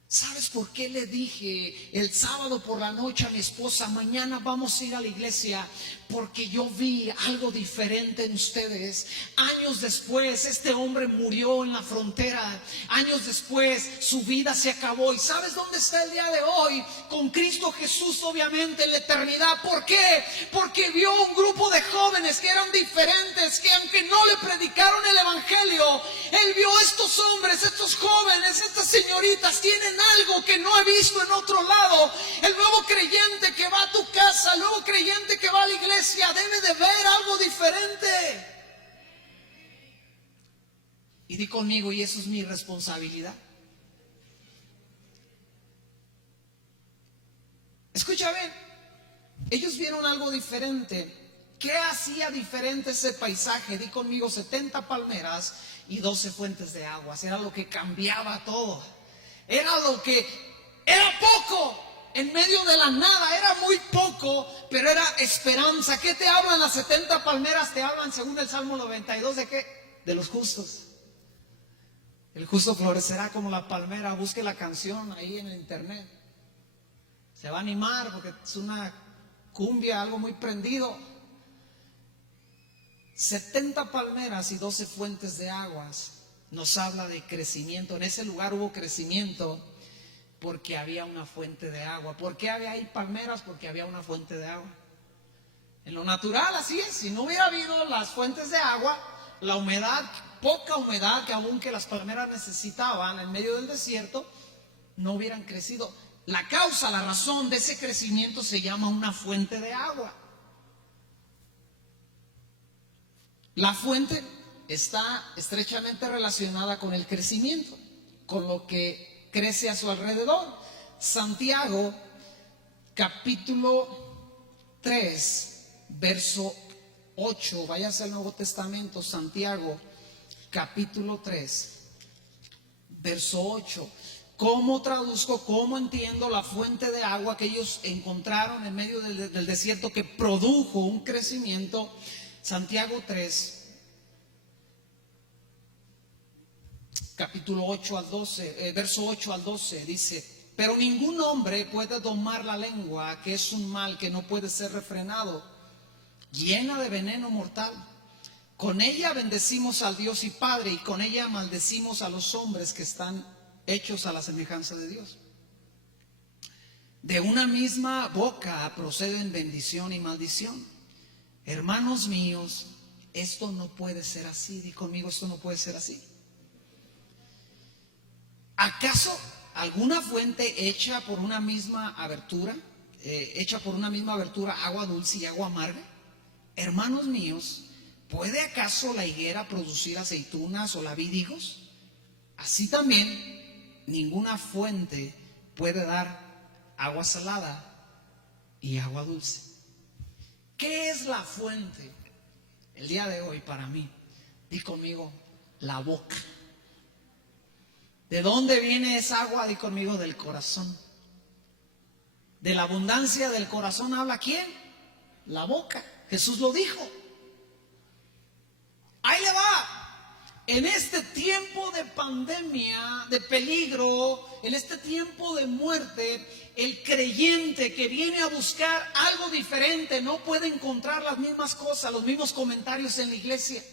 ¿Sabes por qué le dije el sábado por la noche a mi esposa, mañana vamos a ir a la iglesia? Porque yo vi algo diferente en ustedes. Años después, este hombre murió en la frontera. Años después, su vida se acabó. ¿Y sabes dónde está el día de hoy? Con Cristo Jesús, obviamente, en la eternidad. ¿Por qué? Porque vio un grupo de jóvenes que eran diferentes, que aunque no le predicaron el evangelio, él vio a estos hombres, estos jóvenes, estas señoritas, tienen algo que no he visto en otro lado. El nuevo creyente que va a tu casa el nuevo creyente que va a la iglesia debe de ver algo diferente. Y di conmigo, y eso es mi responsabilidad. Escucha bien, ellos vieron algo diferente. ¿Qué hacía diferente ese paisaje? Di conmigo, 70 palmeras y 12 fuentes de aguas. Era lo que cambiaba todo. Era lo que era poco en medio de la nada. Era muy poco, pero era esperanza. ¿Qué te hablan las 70 palmeras? Te hablan, según el Salmo 92, ¿de qué? De los justos. El justo florecerá como la palmera. Busque la canción ahí en el internet. Se va a animar porque es una cumbia, algo muy prendido. 70 palmeras y 12 fuentes de aguas nos habla de crecimiento. En ese lugar hubo crecimiento porque había una fuente de agua. ¿Por qué había ahí palmeras? Porque había una fuente de agua. En lo natural así es. Si no hubiera habido las fuentes de agua, la humedad, poca humedad que aún que las palmeras necesitaban en medio del desierto, no hubieran crecido. La causa, la razón de ese crecimiento se llama una fuente de agua. La fuente está estrechamente relacionada con el crecimiento, con lo que crece a su alrededor. Santiago, capítulo 3, verso 8. Váyase al Nuevo Testamento, Santiago, capítulo 3, verso 8. ¿Cómo traduzco, cómo entiendo la fuente de agua que ellos encontraron en medio del desierto que produjo un crecimiento? Santiago 3, capítulo 8 al 12, verso 8 al 12, dice: pero ningún hombre puede domar la lengua, que es un mal que no puede ser refrenado, llena de veneno mortal. Con ella bendecimos al Dios y Padre, y con ella maldecimos a los hombres que están hechos a la semejanza de Dios. De una misma boca proceden bendición y maldición. Hermanos míos, esto no puede ser así. Di conmigo, esto no puede ser así. ¿Acaso alguna fuente hecha por una misma abertura, agua dulce y agua amarga? Hermanos míos, ¿puede acaso la higuera producir aceitunas o la vid higos? Así también ninguna fuente puede dar agua salada y agua dulce. ¿Qué es la fuente? El día de hoy para mí, di conmigo, la boca. ¿De dónde viene esa agua? Di conmigo, del corazón. De la abundancia del corazón habla ¿quién? La boca. Jesús lo dijo. Ahí le va. En este tiempo de pandemia, de peligro, en este tiempo de muerte, el creyente que viene a buscar algo diferente no puede encontrar las mismas cosas, los mismos comentarios en la iglesia.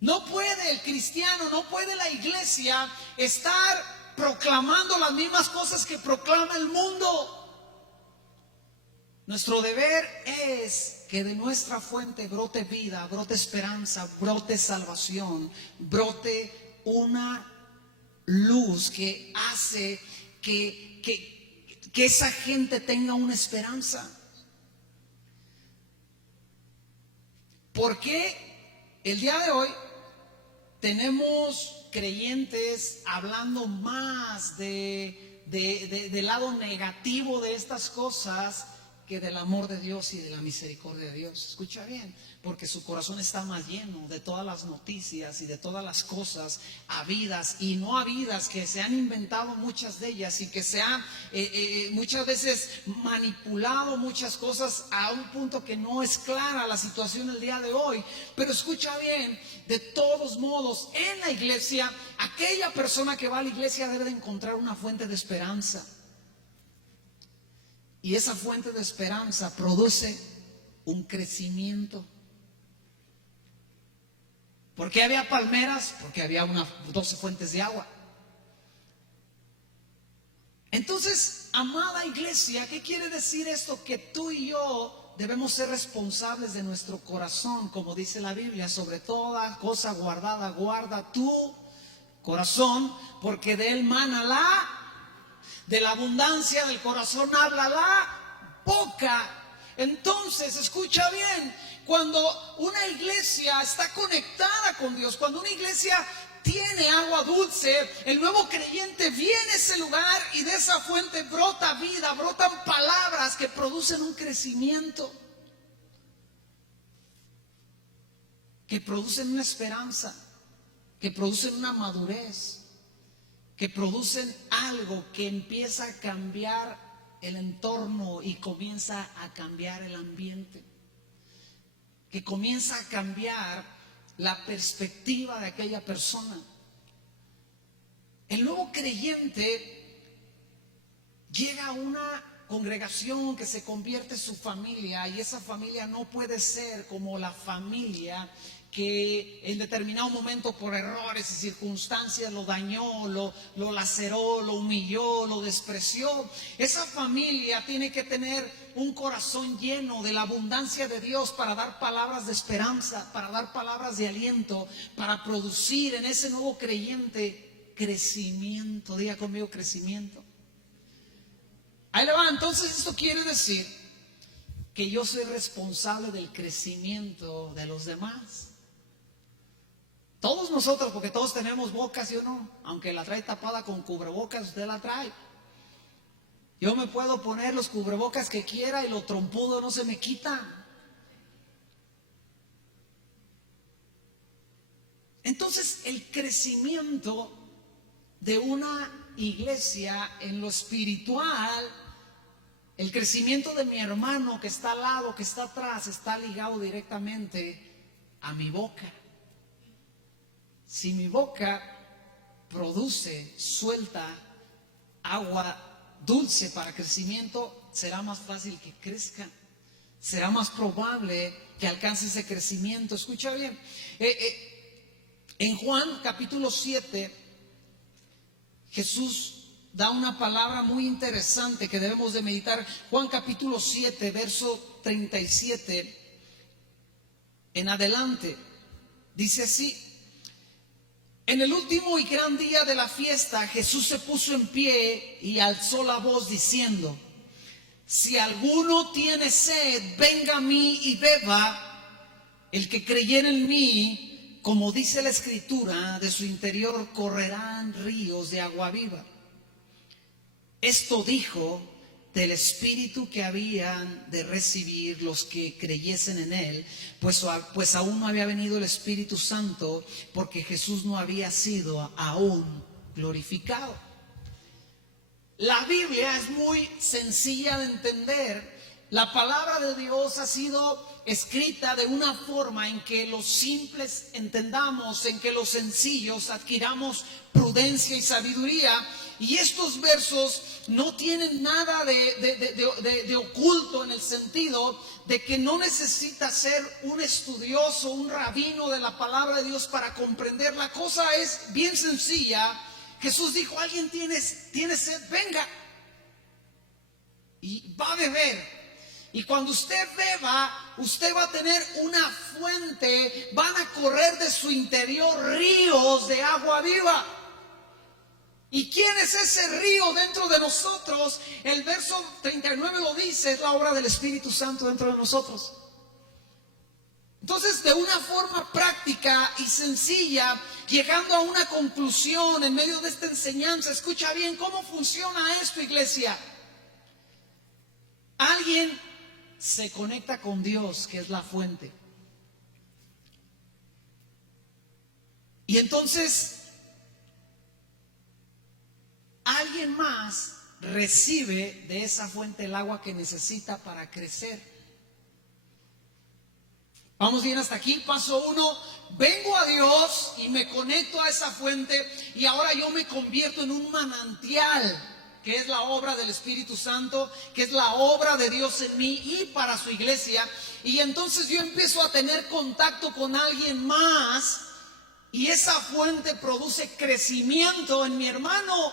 No puede el cristiano, no puede la iglesia estar proclamando las mismas cosas que proclama el mundo. Nuestro deber es que de nuestra fuente brote vida, brote esperanza, brote salvación, brote una luz que hace que esa gente tenga una esperanza. ¿Por qué el día de hoy tenemos creyentes hablando más del lado negativo de estas cosas que del amor de Dios y de la misericordia de Dios? Escucha bien, porque su corazón está más lleno de todas las noticias y de todas las cosas habidas y no habidas, que se han inventado muchas de ellas y que se han muchas veces manipulado muchas cosas a un punto que no es clara la situación el día de hoy. Pero escucha bien, de todos modos, en la iglesia, aquella persona que va a la iglesia debe de encontrar una fuente de esperanza. Y esa fuente de esperanza produce un crecimiento. ¿Por qué había palmeras? Porque había 12 fuentes de agua. Entonces, amada iglesia, ¿qué quiere decir esto? Que tú y yo debemos ser responsables de nuestro corazón, como dice la Biblia: sobre toda cosa guardada, guarda tu corazón, porque de él mana de la abundancia del corazón habla la poca. Entonces, escucha bien, cuando una iglesia está conectada con Dios, cuando una iglesia tiene agua dulce, el nuevo creyente viene a ese lugar y de esa fuente brota vida, brotan palabras que producen un crecimiento, que producen una esperanza, que producen una madurez, que producen algo que empieza a cambiar el entorno y comienza a cambiar el ambiente, que comienza a cambiar la perspectiva de aquella persona. El nuevo creyente llega a una congregación que se convierte en su familia, y esa familia no puede ser como la familia que en determinado momento por errores y circunstancias lo dañó, lo laceró, lo humilló, lo despreció. Esa familia tiene que tener un corazón lleno de la abundancia de Dios para dar palabras de esperanza, para dar palabras de aliento, para producir en ese nuevo creyente crecimiento. Diga conmigo, crecimiento. Ahí le va. Entonces esto quiere decir que yo soy responsable del crecimiento de los demás. Todos nosotros, porque todos tenemos bocas, ¿sí o no? Aunque la trae tapada con cubrebocas, usted la trae. Yo me puedo poner los cubrebocas que quiera y lo trompudo no se me quita. Entonces, el crecimiento de una iglesia en lo espiritual, el crecimiento de mi hermano que está al lado, que está atrás, está ligado directamente a mi boca. Si mi boca produce, suelta agua dulce para crecimiento, será más fácil que crezca, será más probable que alcance ese crecimiento. Escucha bien, en Juan capítulo 7, Jesús da una palabra muy interesante que debemos de meditar. Juan capítulo 7, verso 37 en adelante, dice así: en el último y gran día de la fiesta, Jesús se puso en pie y alzó la voz diciendo: si alguno tiene sed, venga a mí y beba. El que creyere en mí, como dice la Escritura, de su interior correrán ríos de agua viva. Esto dijo del Espíritu que habían de recibir los que creyesen en Él, pues aún no había venido el Espíritu Santo, porque Jesús no había sido aún glorificado. La Biblia es muy sencilla de entender. La palabra de Dios ha sido escrita de una forma en que los simples entendamos, en que los sencillos adquiramos prudencia y sabiduría. Y estos versos no tienen nada de oculto, en el sentido de que no necesita ser un estudioso, un rabino de la palabra de Dios para comprender. La cosa es bien sencilla. Jesús dijo: alguien tiene sed, venga y va a beber. Y cuando usted beba, usted va a tener una fuente, van a correr de su interior ríos de agua viva. ¿Y quién es ese río dentro de nosotros? El verso 39 lo dice: es la obra del Espíritu Santo dentro de nosotros. Entonces, de una forma práctica y sencilla, llegando a una conclusión en medio de esta enseñanza, escucha bien cómo funciona esto, iglesia. Alguien se conecta con Dios, que es la fuente. Y entonces alguien más recibe de esa fuente el agua que necesita para crecer. Vamos bien hasta aquí. Paso 1: vengo a Dios y me conecto a esa fuente, y ahora yo me convierto en un manantial, que es la obra del Espíritu Santo, que es la obra de Dios en mí y para su iglesia. Y entonces yo empiezo a tener contacto con alguien más, y esa fuente produce crecimiento en mi hermano,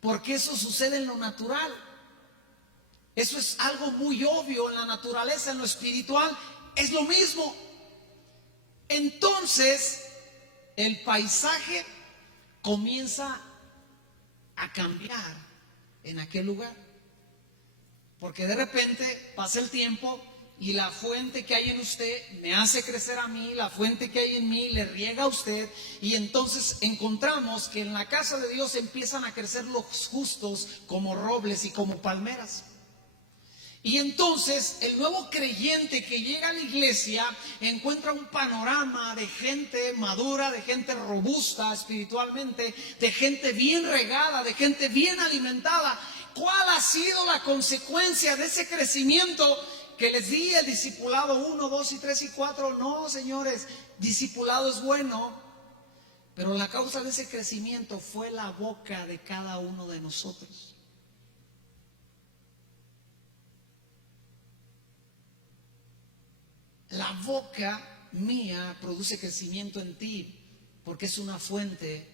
porque eso sucede en lo natural. Eso es algo muy obvio en la naturaleza. En lo espiritual es lo mismo. Entonces el paisaje comienza a cambiar en aquel lugar. Porque de repente pasa el tiempo y la fuente que hay en usted me hace crecer a mí, la fuente que hay en mí le riega a usted, y entonces encontramos que en la casa de Dios empiezan a crecer los justos como robles y como palmeras. Y entonces el nuevo creyente que llega a la iglesia encuentra un panorama de gente madura, de gente robusta espiritualmente, de gente bien regada, de gente bien alimentada. ¿Cuál ha sido la consecuencia de ese crecimiento que les di el discipulado 1, 2 y 3 y 4? No, señores, discipulado es bueno, pero la causa de ese crecimiento fue la boca de cada uno de nosotros. La boca mía produce crecimiento en ti porque es una fuente,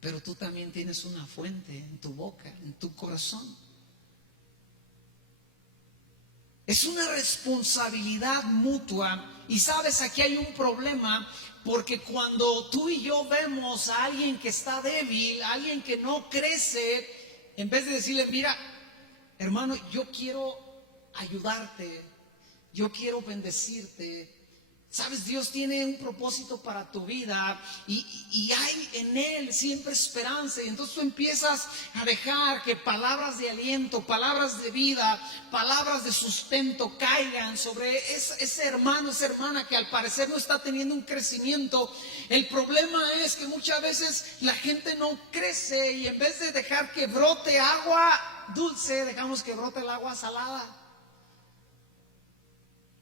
pero tú también tienes una fuente en tu boca, en tu corazón. Es una responsabilidad mutua. Y sabes, aquí hay un problema, porque cuando tú y yo vemos a alguien que está débil, a alguien que no crece, en vez de decirle, mira, hermano, yo quiero ayudarte, yo quiero bendecirte. Sabes, Dios tiene un propósito para tu vida y hay en Él siempre esperanza. Y entonces tú empiezas a dejar que palabras de aliento, palabras de vida, palabras de sustento caigan sobre ese hermano, esa hermana que al parecer no está teniendo un crecimiento. El problema es que muchas veces la gente no crece y en vez de dejar que brote agua dulce, dejamos que brote el agua salada.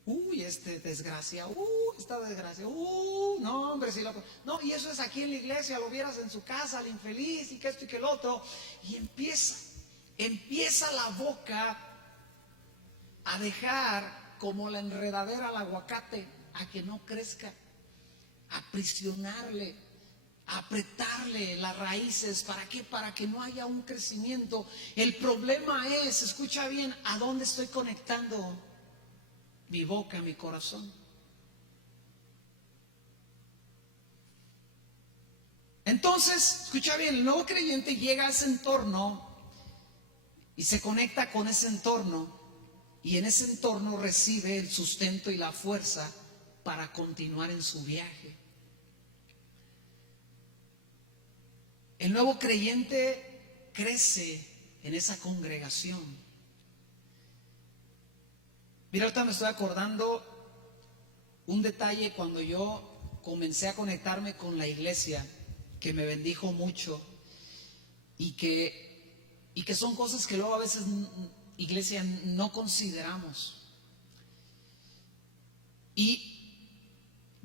Uy, esta desgracia, no, hombre, si no, y eso es aquí en la iglesia, lo vieras en su casa, el infeliz, y que esto y que el otro, y empieza la boca a dejar como la enredadera al aguacate, a que no crezca, a aprisionarle, a apretarle las raíces. ¿Para qué? Para que no haya un crecimiento. El problema es, escucha bien, ¿a dónde estoy conectando mi boca, mi corazón? Entonces, escucha bien, el nuevo creyente llega a ese entorno y se conecta con ese entorno, y en ese entorno recibe el sustento y la fuerza para continuar en su viaje. El nuevo creyente crece en esa congregación. Mira, ahorita me estoy acordando un detalle cuando yo comencé a conectarme con la iglesia, que me bendijo mucho y que son cosas que luego a veces, iglesia, no consideramos. Y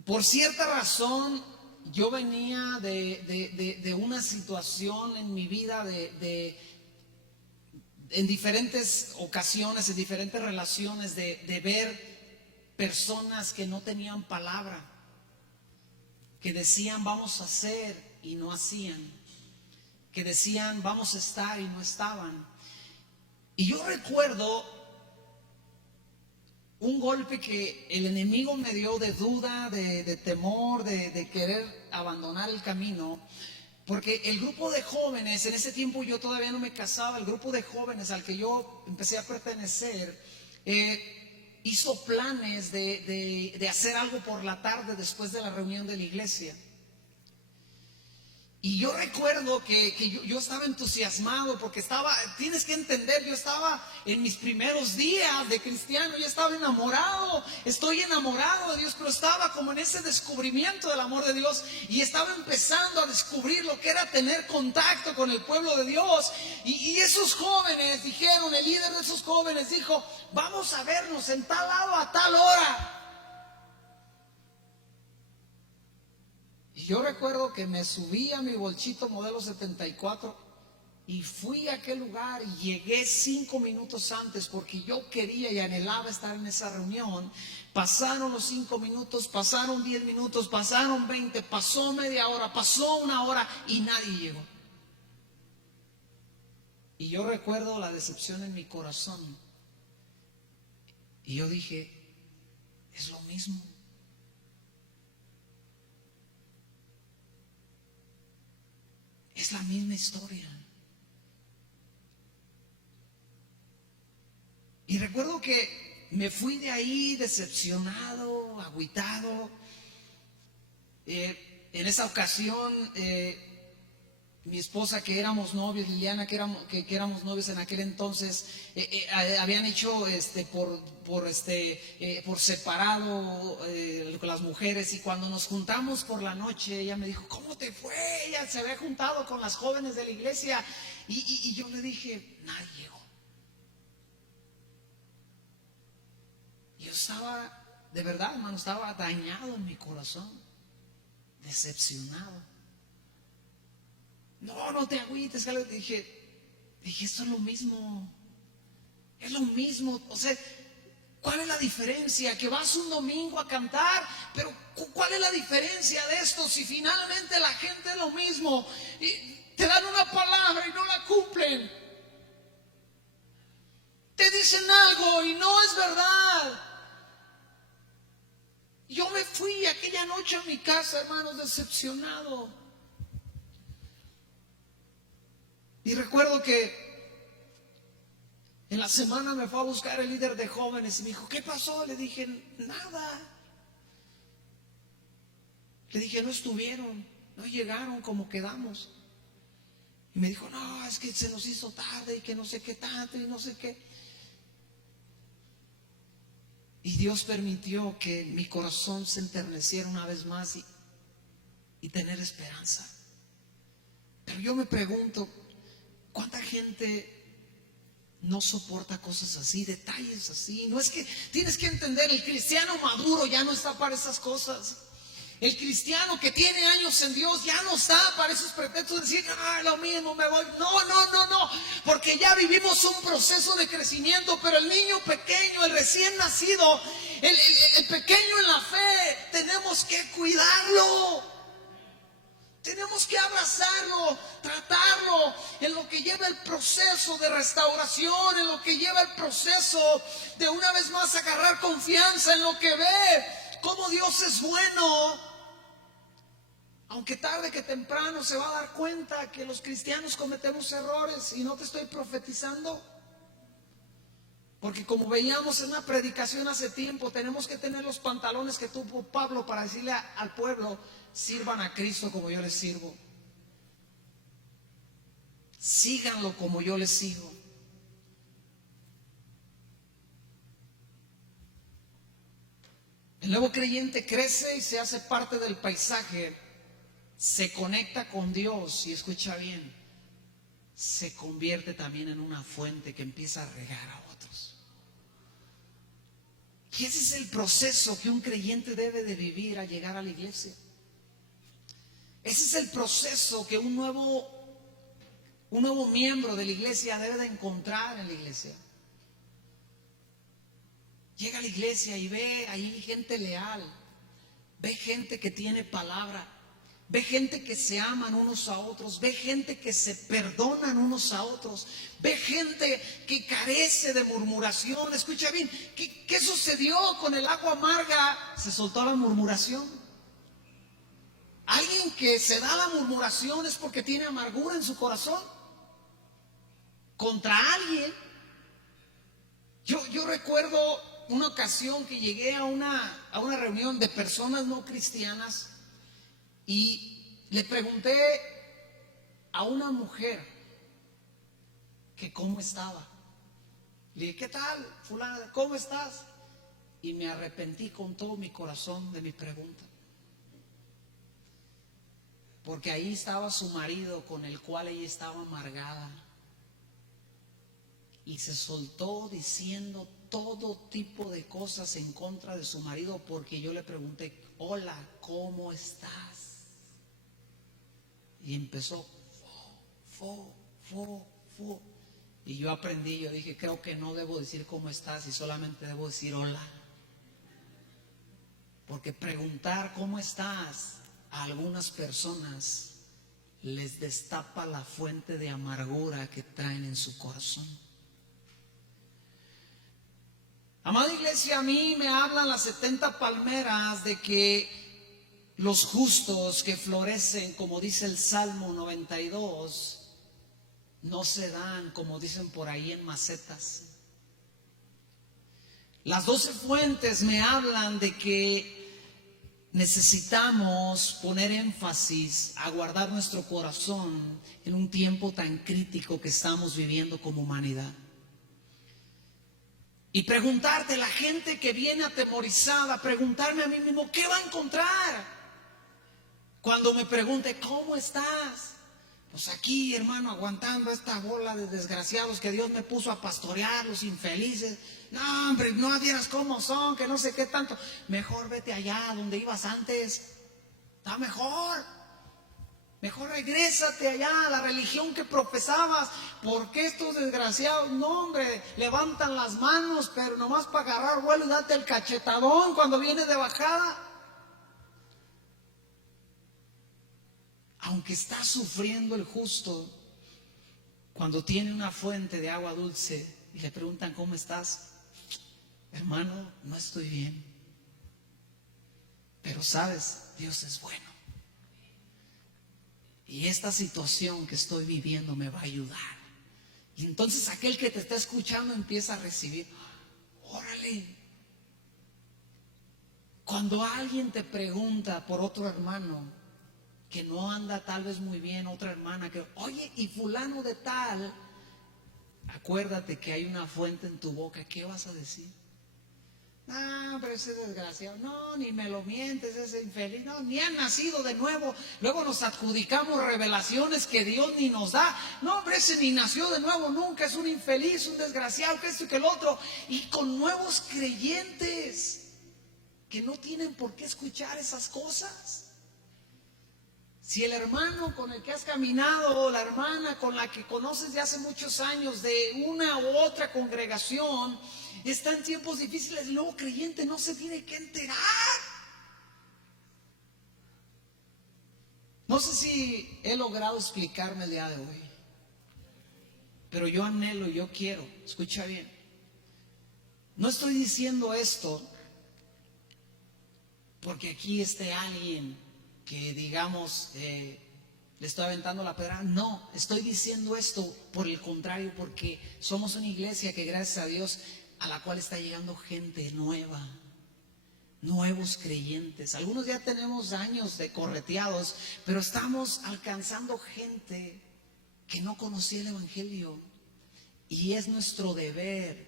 por cierta razón yo venía de una situación en mi vida en diferentes ocasiones, en diferentes relaciones, de ver personas que no tenían palabra, que decían vamos a hacer y no hacían, que decían vamos a estar y no estaban. Y yo recuerdo un golpe que el enemigo me dio de duda, de temor, de querer abandonar el camino. Porque el grupo de jóvenes, en ese tiempo yo todavía no me casaba, el grupo de jóvenes al que yo empecé a pertenecer, hizo planes de hacer algo por la tarde después de la reunión de la iglesia. Y yo recuerdo que yo estaba entusiasmado porque tienes que entender, yo estaba en mis primeros días de cristiano, yo estaba enamorado, estoy enamorado de Dios, pero estaba como en ese descubrimiento del amor de Dios y estaba empezando a descubrir lo que era tener contacto con el pueblo de Dios. Y esos jóvenes dijeron, el líder de esos jóvenes dijo, vamos a vernos en tal lado a tal hora. Y yo recuerdo que me subí a mi bolchito modelo 74 y fui a aquel lugar y llegué 5 minutos antes porque yo quería y anhelaba estar en esa reunión. Pasaron los 5 minutos, pasaron 10 minutos, pasaron 20, pasó media hora, pasó una hora y nadie llegó. Y yo recuerdo la decepción en mi corazón. Y yo dije, es lo mismo. Es la misma historia. Y recuerdo que me fui de ahí decepcionado, agüitado. En esa ocasión, mi esposa, que éramos novios, Liliana, que éramos novios en aquel entonces, habían hecho por separado con las mujeres, y cuando nos juntamos por la noche, ella me dijo, ¿cómo te fue? Ella se había juntado con las jóvenes de la iglesia, y yo le dije, nadie llegó. Yo estaba, de verdad, hermano, estaba dañado en mi corazón, decepcionado. No te agüites. Dije, esto es lo mismo. Es lo mismo. O sea, ¿cuál es la diferencia? Que vas un domingo a cantar, pero ¿cuál es la diferencia de esto? Si finalmente la gente es lo mismo, y te dan una palabra y no la cumplen. Te dicen algo y no es verdad. Yo me fui aquella noche a mi casa, hermanos, decepcionado. Y recuerdo que en la semana me fue a buscar el líder de jóvenes y me dijo, ¿qué pasó? Le dije, nada. Le dije, no estuvieron, no llegaron como quedamos. Y me dijo, no, es que se nos hizo tarde y que no sé qué tanto y no sé qué. Y Dios permitió que mi corazón se enterneciera una vez más y tener esperanza. Pero yo me pregunto, ¿cuánta gente no soporta cosas así, detalles así? No es que tienes que entender, el cristiano maduro ya no está para esas cosas. El cristiano que tiene años en Dios ya no está para esos pretextos de decir, lo mismo, me voy. No, porque ya vivimos un proceso de crecimiento. Pero el niño pequeño, el recién nacido, el pequeño en la fe, tenemos que cuidarlo. Tenemos que abrazarlo, tratarlo en lo que lleva el proceso de restauración, en lo que lleva el proceso de una vez más agarrar confianza en lo que ve, cómo Dios es bueno. Aunque tarde que temprano se va a dar cuenta que los cristianos cometemos errores, y no te estoy profetizando. Porque como veíamos en una predicación hace tiempo, tenemos que tener los pantalones que tuvo Pablo para decirle al pueblo, sirvan a Cristo como yo les sirvo. Síganlo como yo les sigo. El nuevo creyente crece y se hace parte del paisaje, se conecta con Dios y, escucha bien, se convierte también en una fuente que empieza a regar a otros. Y ese es el proceso que un creyente debe de vivir al llegar a la iglesia. Ese es el proceso que un nuevo miembro de la iglesia debe de encontrar en la iglesia. Llega a la iglesia y ve ahí gente leal, ve gente que tiene palabra, ve gente que se aman unos a otros, ve gente que se perdonan unos a otros, ve gente que carece de murmuración. Escucha bien, ¿qué sucedió con el agua amarga? Se soltó la murmuración. Alguien que se da la murmuración es porque tiene amargura en su corazón contra alguien. Yo recuerdo una ocasión que llegué a una reunión de personas no cristianas y le pregunté a una mujer que cómo estaba. Le dije, ¿qué tal, fulana? ¿Cómo estás? Y me arrepentí con todo mi corazón de mi pregunta. Porque ahí estaba su marido con el cual ella estaba amargada. Y se soltó diciendo todo tipo de cosas en contra de su marido, porque yo le pregunté, hola, ¿cómo estás? Y empezó, y yo aprendí, yo dije, creo que no debo decir cómo estás y solamente debo decir hola. Porque preguntar cómo estás a algunas personas les destapa la fuente de amargura que traen en su corazón. Amada iglesia, a mí me hablan las 70 palmeras de que los justos que florecen, como dice el Salmo 92, no se dan, como dicen por ahí, en macetas. Las 12 fuentes me hablan de que necesitamos poner énfasis a guardar nuestro corazón en un tiempo tan crítico que estamos viviendo como humanidad. Y preguntarte, la gente que viene atemorizada, preguntarme a mí mismo, ¿qué va a encontrar? Cuando me pregunte, ¿cómo estás? Pues aquí, hermano, aguantando esta bola de desgraciados que Dios me puso a pastorear, los infelices. No, hombre, no vieras cómo son, que no sé qué tanto. Mejor vete allá donde ibas antes. Está mejor. Mejor regrésate allá a la religión que profesabas. Porque estos desgraciados, no, hombre, levantan las manos, pero nomás para agarrar vuelo y date el cachetadón cuando viene de bajada. Aunque está sufriendo el justo, cuando tiene una fuente de agua dulce y le preguntan, ¿cómo estás? Hermano, no estoy bien. Pero sabes, Dios es bueno. Y esta situación que estoy viviendo me va a ayudar. Y entonces aquel que te está escuchando empieza a recibir. Órale. Cuando alguien te pregunta por otro hermano que no anda tal vez muy bien, otra hermana que, oye, y fulano de tal, acuérdate que hay una fuente en tu boca, ¿qué vas a decir? No, pero ese desgraciado, no, ni me lo mientes, ese infeliz, no, ni ha nacido de nuevo. Luego nos adjudicamos revelaciones que Dios ni nos da. No, hombre, ese ni nació de nuevo nunca, es un infeliz, un desgraciado, que esto y que el otro. Y con nuevos creyentes que no tienen por qué escuchar esas cosas. Si el hermano con el que has caminado o la hermana con la que conoces de hace muchos años de una u otra congregación está en tiempos difíciles, el nuevo creyente no se tiene que enterar. No sé si he logrado explicarme el día de hoy, pero yo anhelo, yo quiero, escucha bien. No estoy diciendo esto porque aquí esté alguien que digamos le estoy aventando la pedra. No, estoy diciendo esto por el contrario, porque somos una iglesia que gracias a Dios a la cual está llegando gente nueva, nuevos creyentes. Algunos ya tenemos años de correteados, pero estamos alcanzando gente que no conocía el evangelio, y es nuestro deber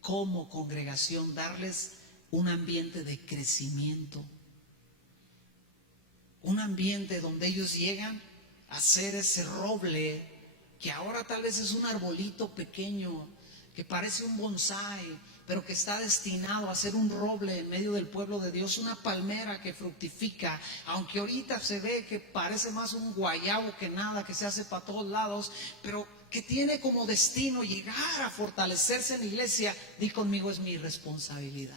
como congregación darles un ambiente de crecimiento. Un ambiente donde ellos llegan a ser ese roble que ahora tal vez es un arbolito pequeño, que parece un bonsái, pero que está destinado a ser un roble en medio del pueblo de Dios, una palmera que fructifica, aunque ahorita se ve que parece más un guayabo que nada, que se hace para todos lados, pero que tiene como destino llegar a fortalecerse en la iglesia. Di conmigo, es mi responsabilidad.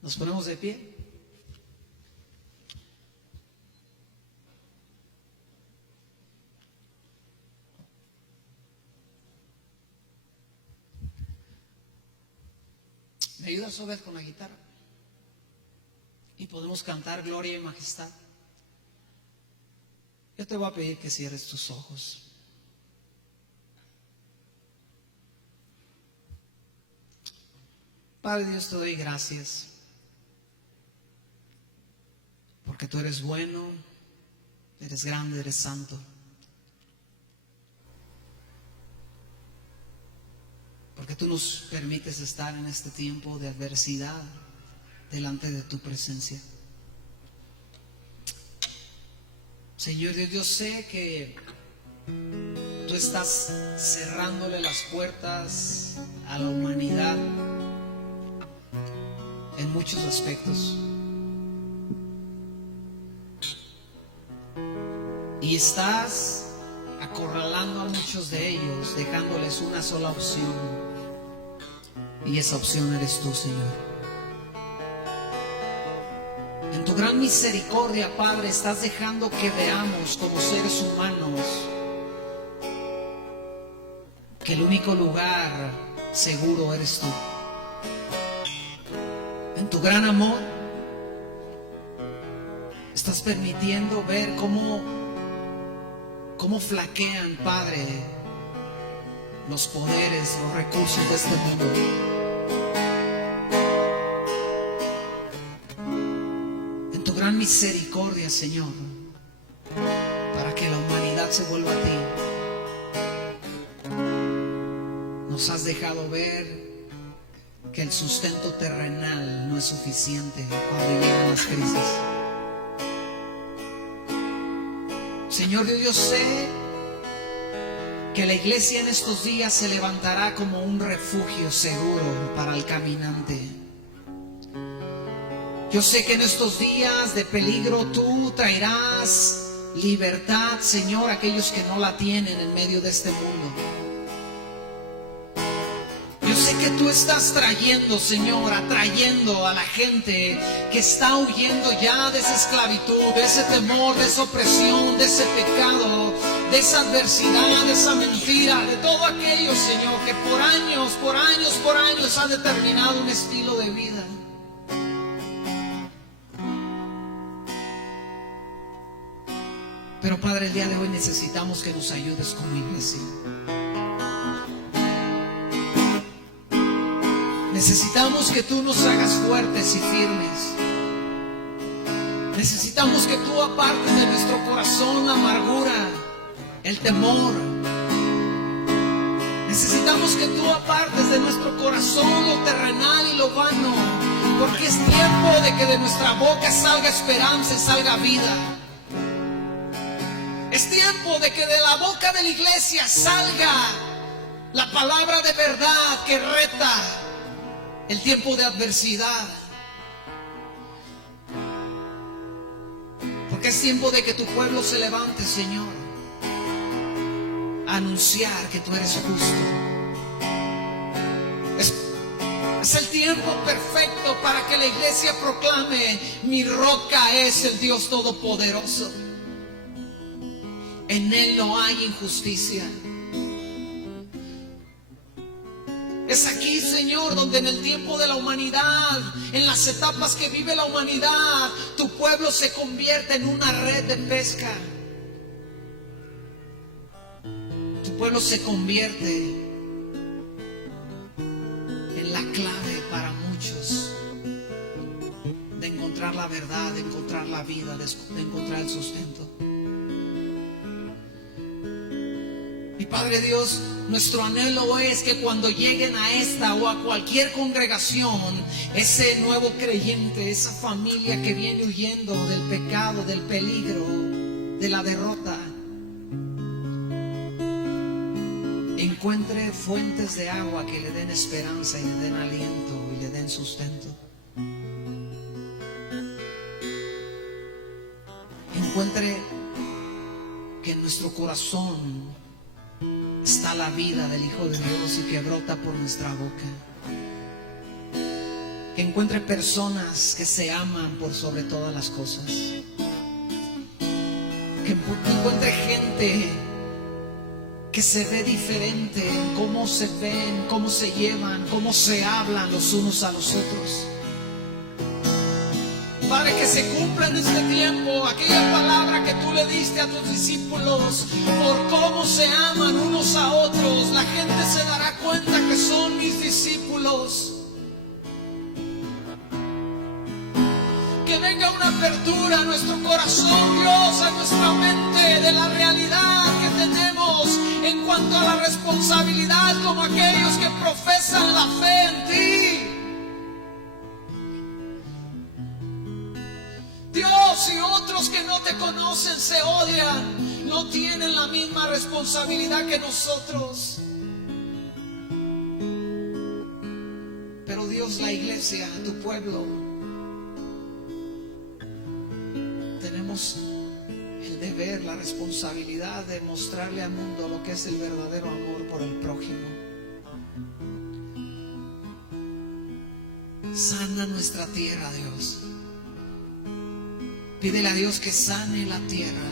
Nos ponemos de pie. ¿Me ayudas, Obed, con la guitarra? Y podemos cantar Gloria y Majestad. Yo te voy a pedir que cierres tus ojos. Padre Dios, te doy gracias porque tú eres bueno, eres grande, eres santo. Porque tú nos permites estar en este tiempo de adversidad delante de tu presencia. Señor Dios, yo sé que tú estás cerrándole las puertas a la humanidad en muchos aspectos. Y estás acorralando a muchos de ellos, dejándoles una sola opción. Y esa opción eres tú, Señor. En tu gran misericordia, Padre, estás dejando que veamos como seres humanos que el único lugar seguro eres tú. En tu gran amor, estás permitiendo ver cómo flaquean, Padre, los poderes, los recursos de este mundo. En tu gran misericordia, Señor, para que la humanidad se vuelva a ti, nos has dejado ver que el sustento terrenal no es suficiente cuando llegan las crisis. Señor Dios, yo sé que la iglesia en estos días se levantará como un refugio seguro para el caminante. Yo sé que en estos días de peligro tú traerás libertad, Señor, a aquellos que no la tienen en medio de este mundo. Yo sé que tú estás trayendo, Señor, atrayendo a la gente que está huyendo ya de esa esclavitud, de ese temor, de esa opresión, de ese pecado, de esa adversidad, de esa mentira, de todo aquello, Señor, que por años ha determinado un estilo de vida. Pero Padre, el día de hoy necesitamos que nos ayudes como iglesia. Necesitamos que tú nos hagas fuertes y firmes. Necesitamos que tú apartes de nuestro corazón la amargura, el temor. Necesitamos que tú apartes de nuestro corazón lo terrenal y lo vano, porque es tiempo de que de nuestra boca salga esperanza y salga vida. Es tiempo de que de la boca de la iglesia salga la palabra de verdad que reta el tiempo de adversidad. Porque es tiempo de que tu pueblo se levante, Señor, a anunciar que tú eres justo. Es el tiempo perfecto para que la iglesia proclame: mi roca es el Dios Todopoderoso. En Él no hay injusticia. Es aquí, Señor, donde en el tiempo de la humanidad, en las etapas que vive la humanidad, tu pueblo se convierte en una red de pesca. Tu pueblo se convierte en la clave para muchos de encontrar la verdad, de encontrar la vida, de encontrar el sustento. Y Padre Dios, nuestro anhelo es que cuando lleguen a esta o a cualquier congregación, ese nuevo creyente, esa familia que viene huyendo del pecado, del peligro, de la derrota, encuentre fuentes de agua que le den esperanza y le den aliento y le den sustento. Encuentre que en nuestro corazón está la vida del Hijo de Dios y que brota por nuestra boca. Que encuentre personas que se aman por sobre todas las cosas. Que encuentre gente que se ve diferente en cómo se ven, cómo se llevan, cómo se hablan los unos a los otros. Padre, que se cumpla en este tiempo aquella palabra que tú le diste a tus discípulos: por cómo se aman unos a otros, la gente se dará cuenta que son mis discípulos. Que venga una apertura a nuestro corazón, Dios, a nuestra mente, de la realidad que tenemos en cuanto a la responsabilidad como aquellos que profesan la fe en ti. Dios, y otros que no te conocen se odian, no tienen la misma responsabilidad que nosotros. Pero Dios, la iglesia, tu pueblo, tenemos el deber, la responsabilidad de mostrarle al mundo lo que es el verdadero amor por el prójimo. Sana nuestra tierra, Dios. Pídele a Dios que sane la tierra.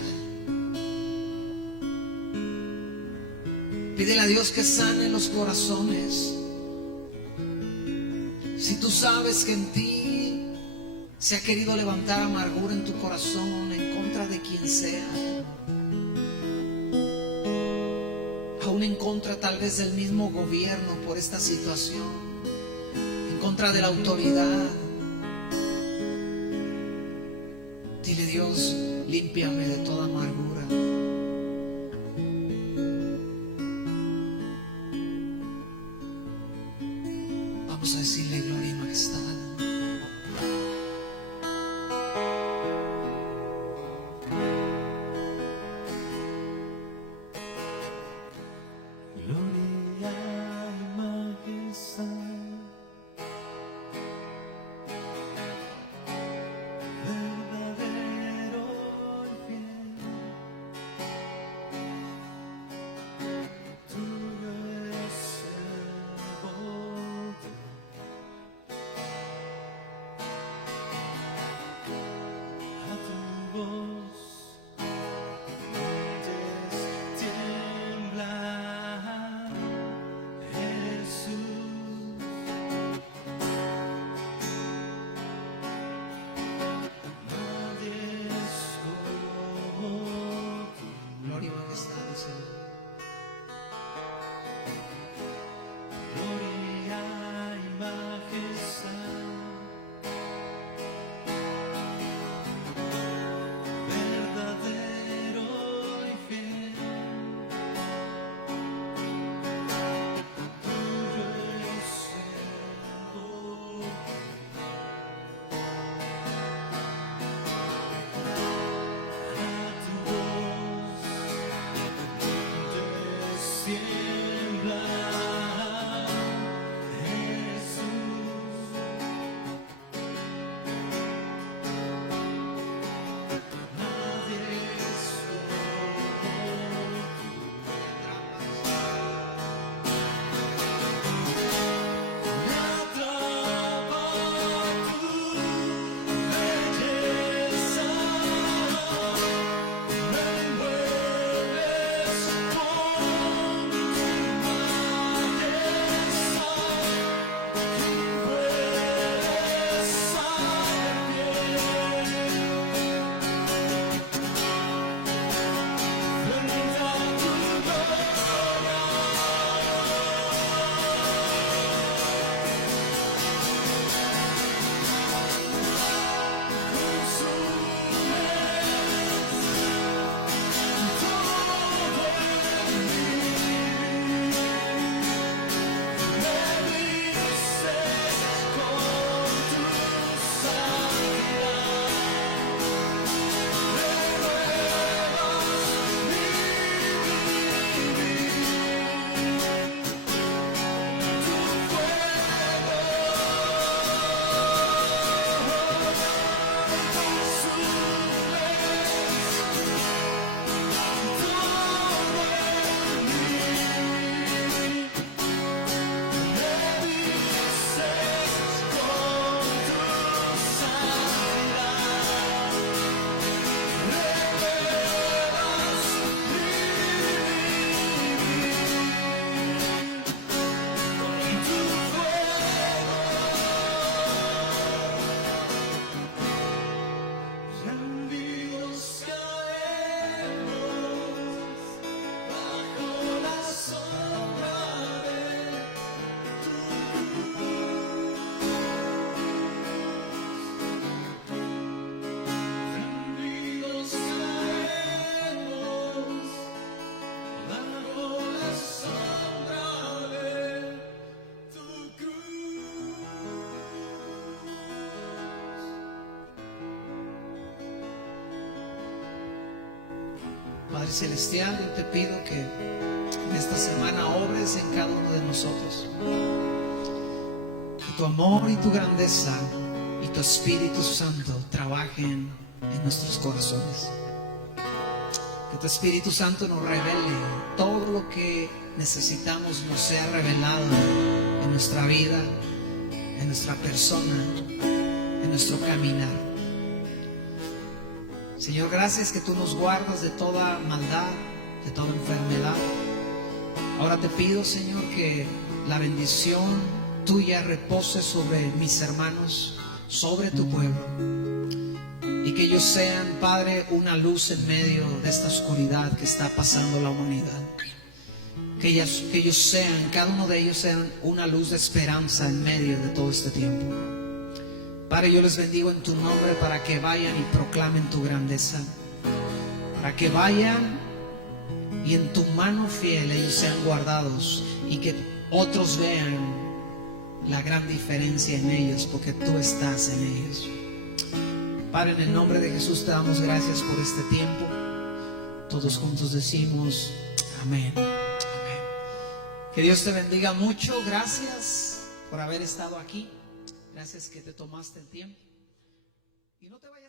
Pídele a Dios que sane los corazones. Si tú sabes que en ti se ha querido levantar amargura en tu corazón en contra de quien sea, aún en contra tal vez del mismo gobierno por esta situación, en contra de la autoridad. Dile: Dios, límpiame de toda amargura. Vamos a decirle: gloria y majestad. Padre Celestial, yo te pido que en esta semana obres en cada uno de nosotros. Que tu amor y tu grandeza y tu Espíritu Santo trabajen en nuestros corazones. Que tu Espíritu Santo nos revele todo lo que necesitamos, nos sea revelado en nuestra vida, en nuestra persona, en nuestro caminar. Señor, gracias que tú nos guardas de toda maldad, de toda enfermedad. Ahora te pido, Señor, que la bendición tuya repose sobre mis hermanos, sobre tu pueblo, y que ellos sean, Padre, una luz en medio de esta oscuridad que está pasando la humanidad. que ellos sean, cada uno de ellos sean una luz de esperanza en medio de todo este tiempo. Padre, yo les bendigo en tu nombre para que vayan y proclamen tu grandeza, para que vayan y en tu mano fiel ellos sean guardados y que otros vean la gran diferencia en ellos, porque tú estás en ellos. Padre, en el nombre de Jesús te damos gracias por este tiempo. Todos juntos decimos amén. Amén. Que Dios te bendiga mucho. Gracias por haber estado aquí. Gracias que te tomaste el tiempo. Y no te vayas.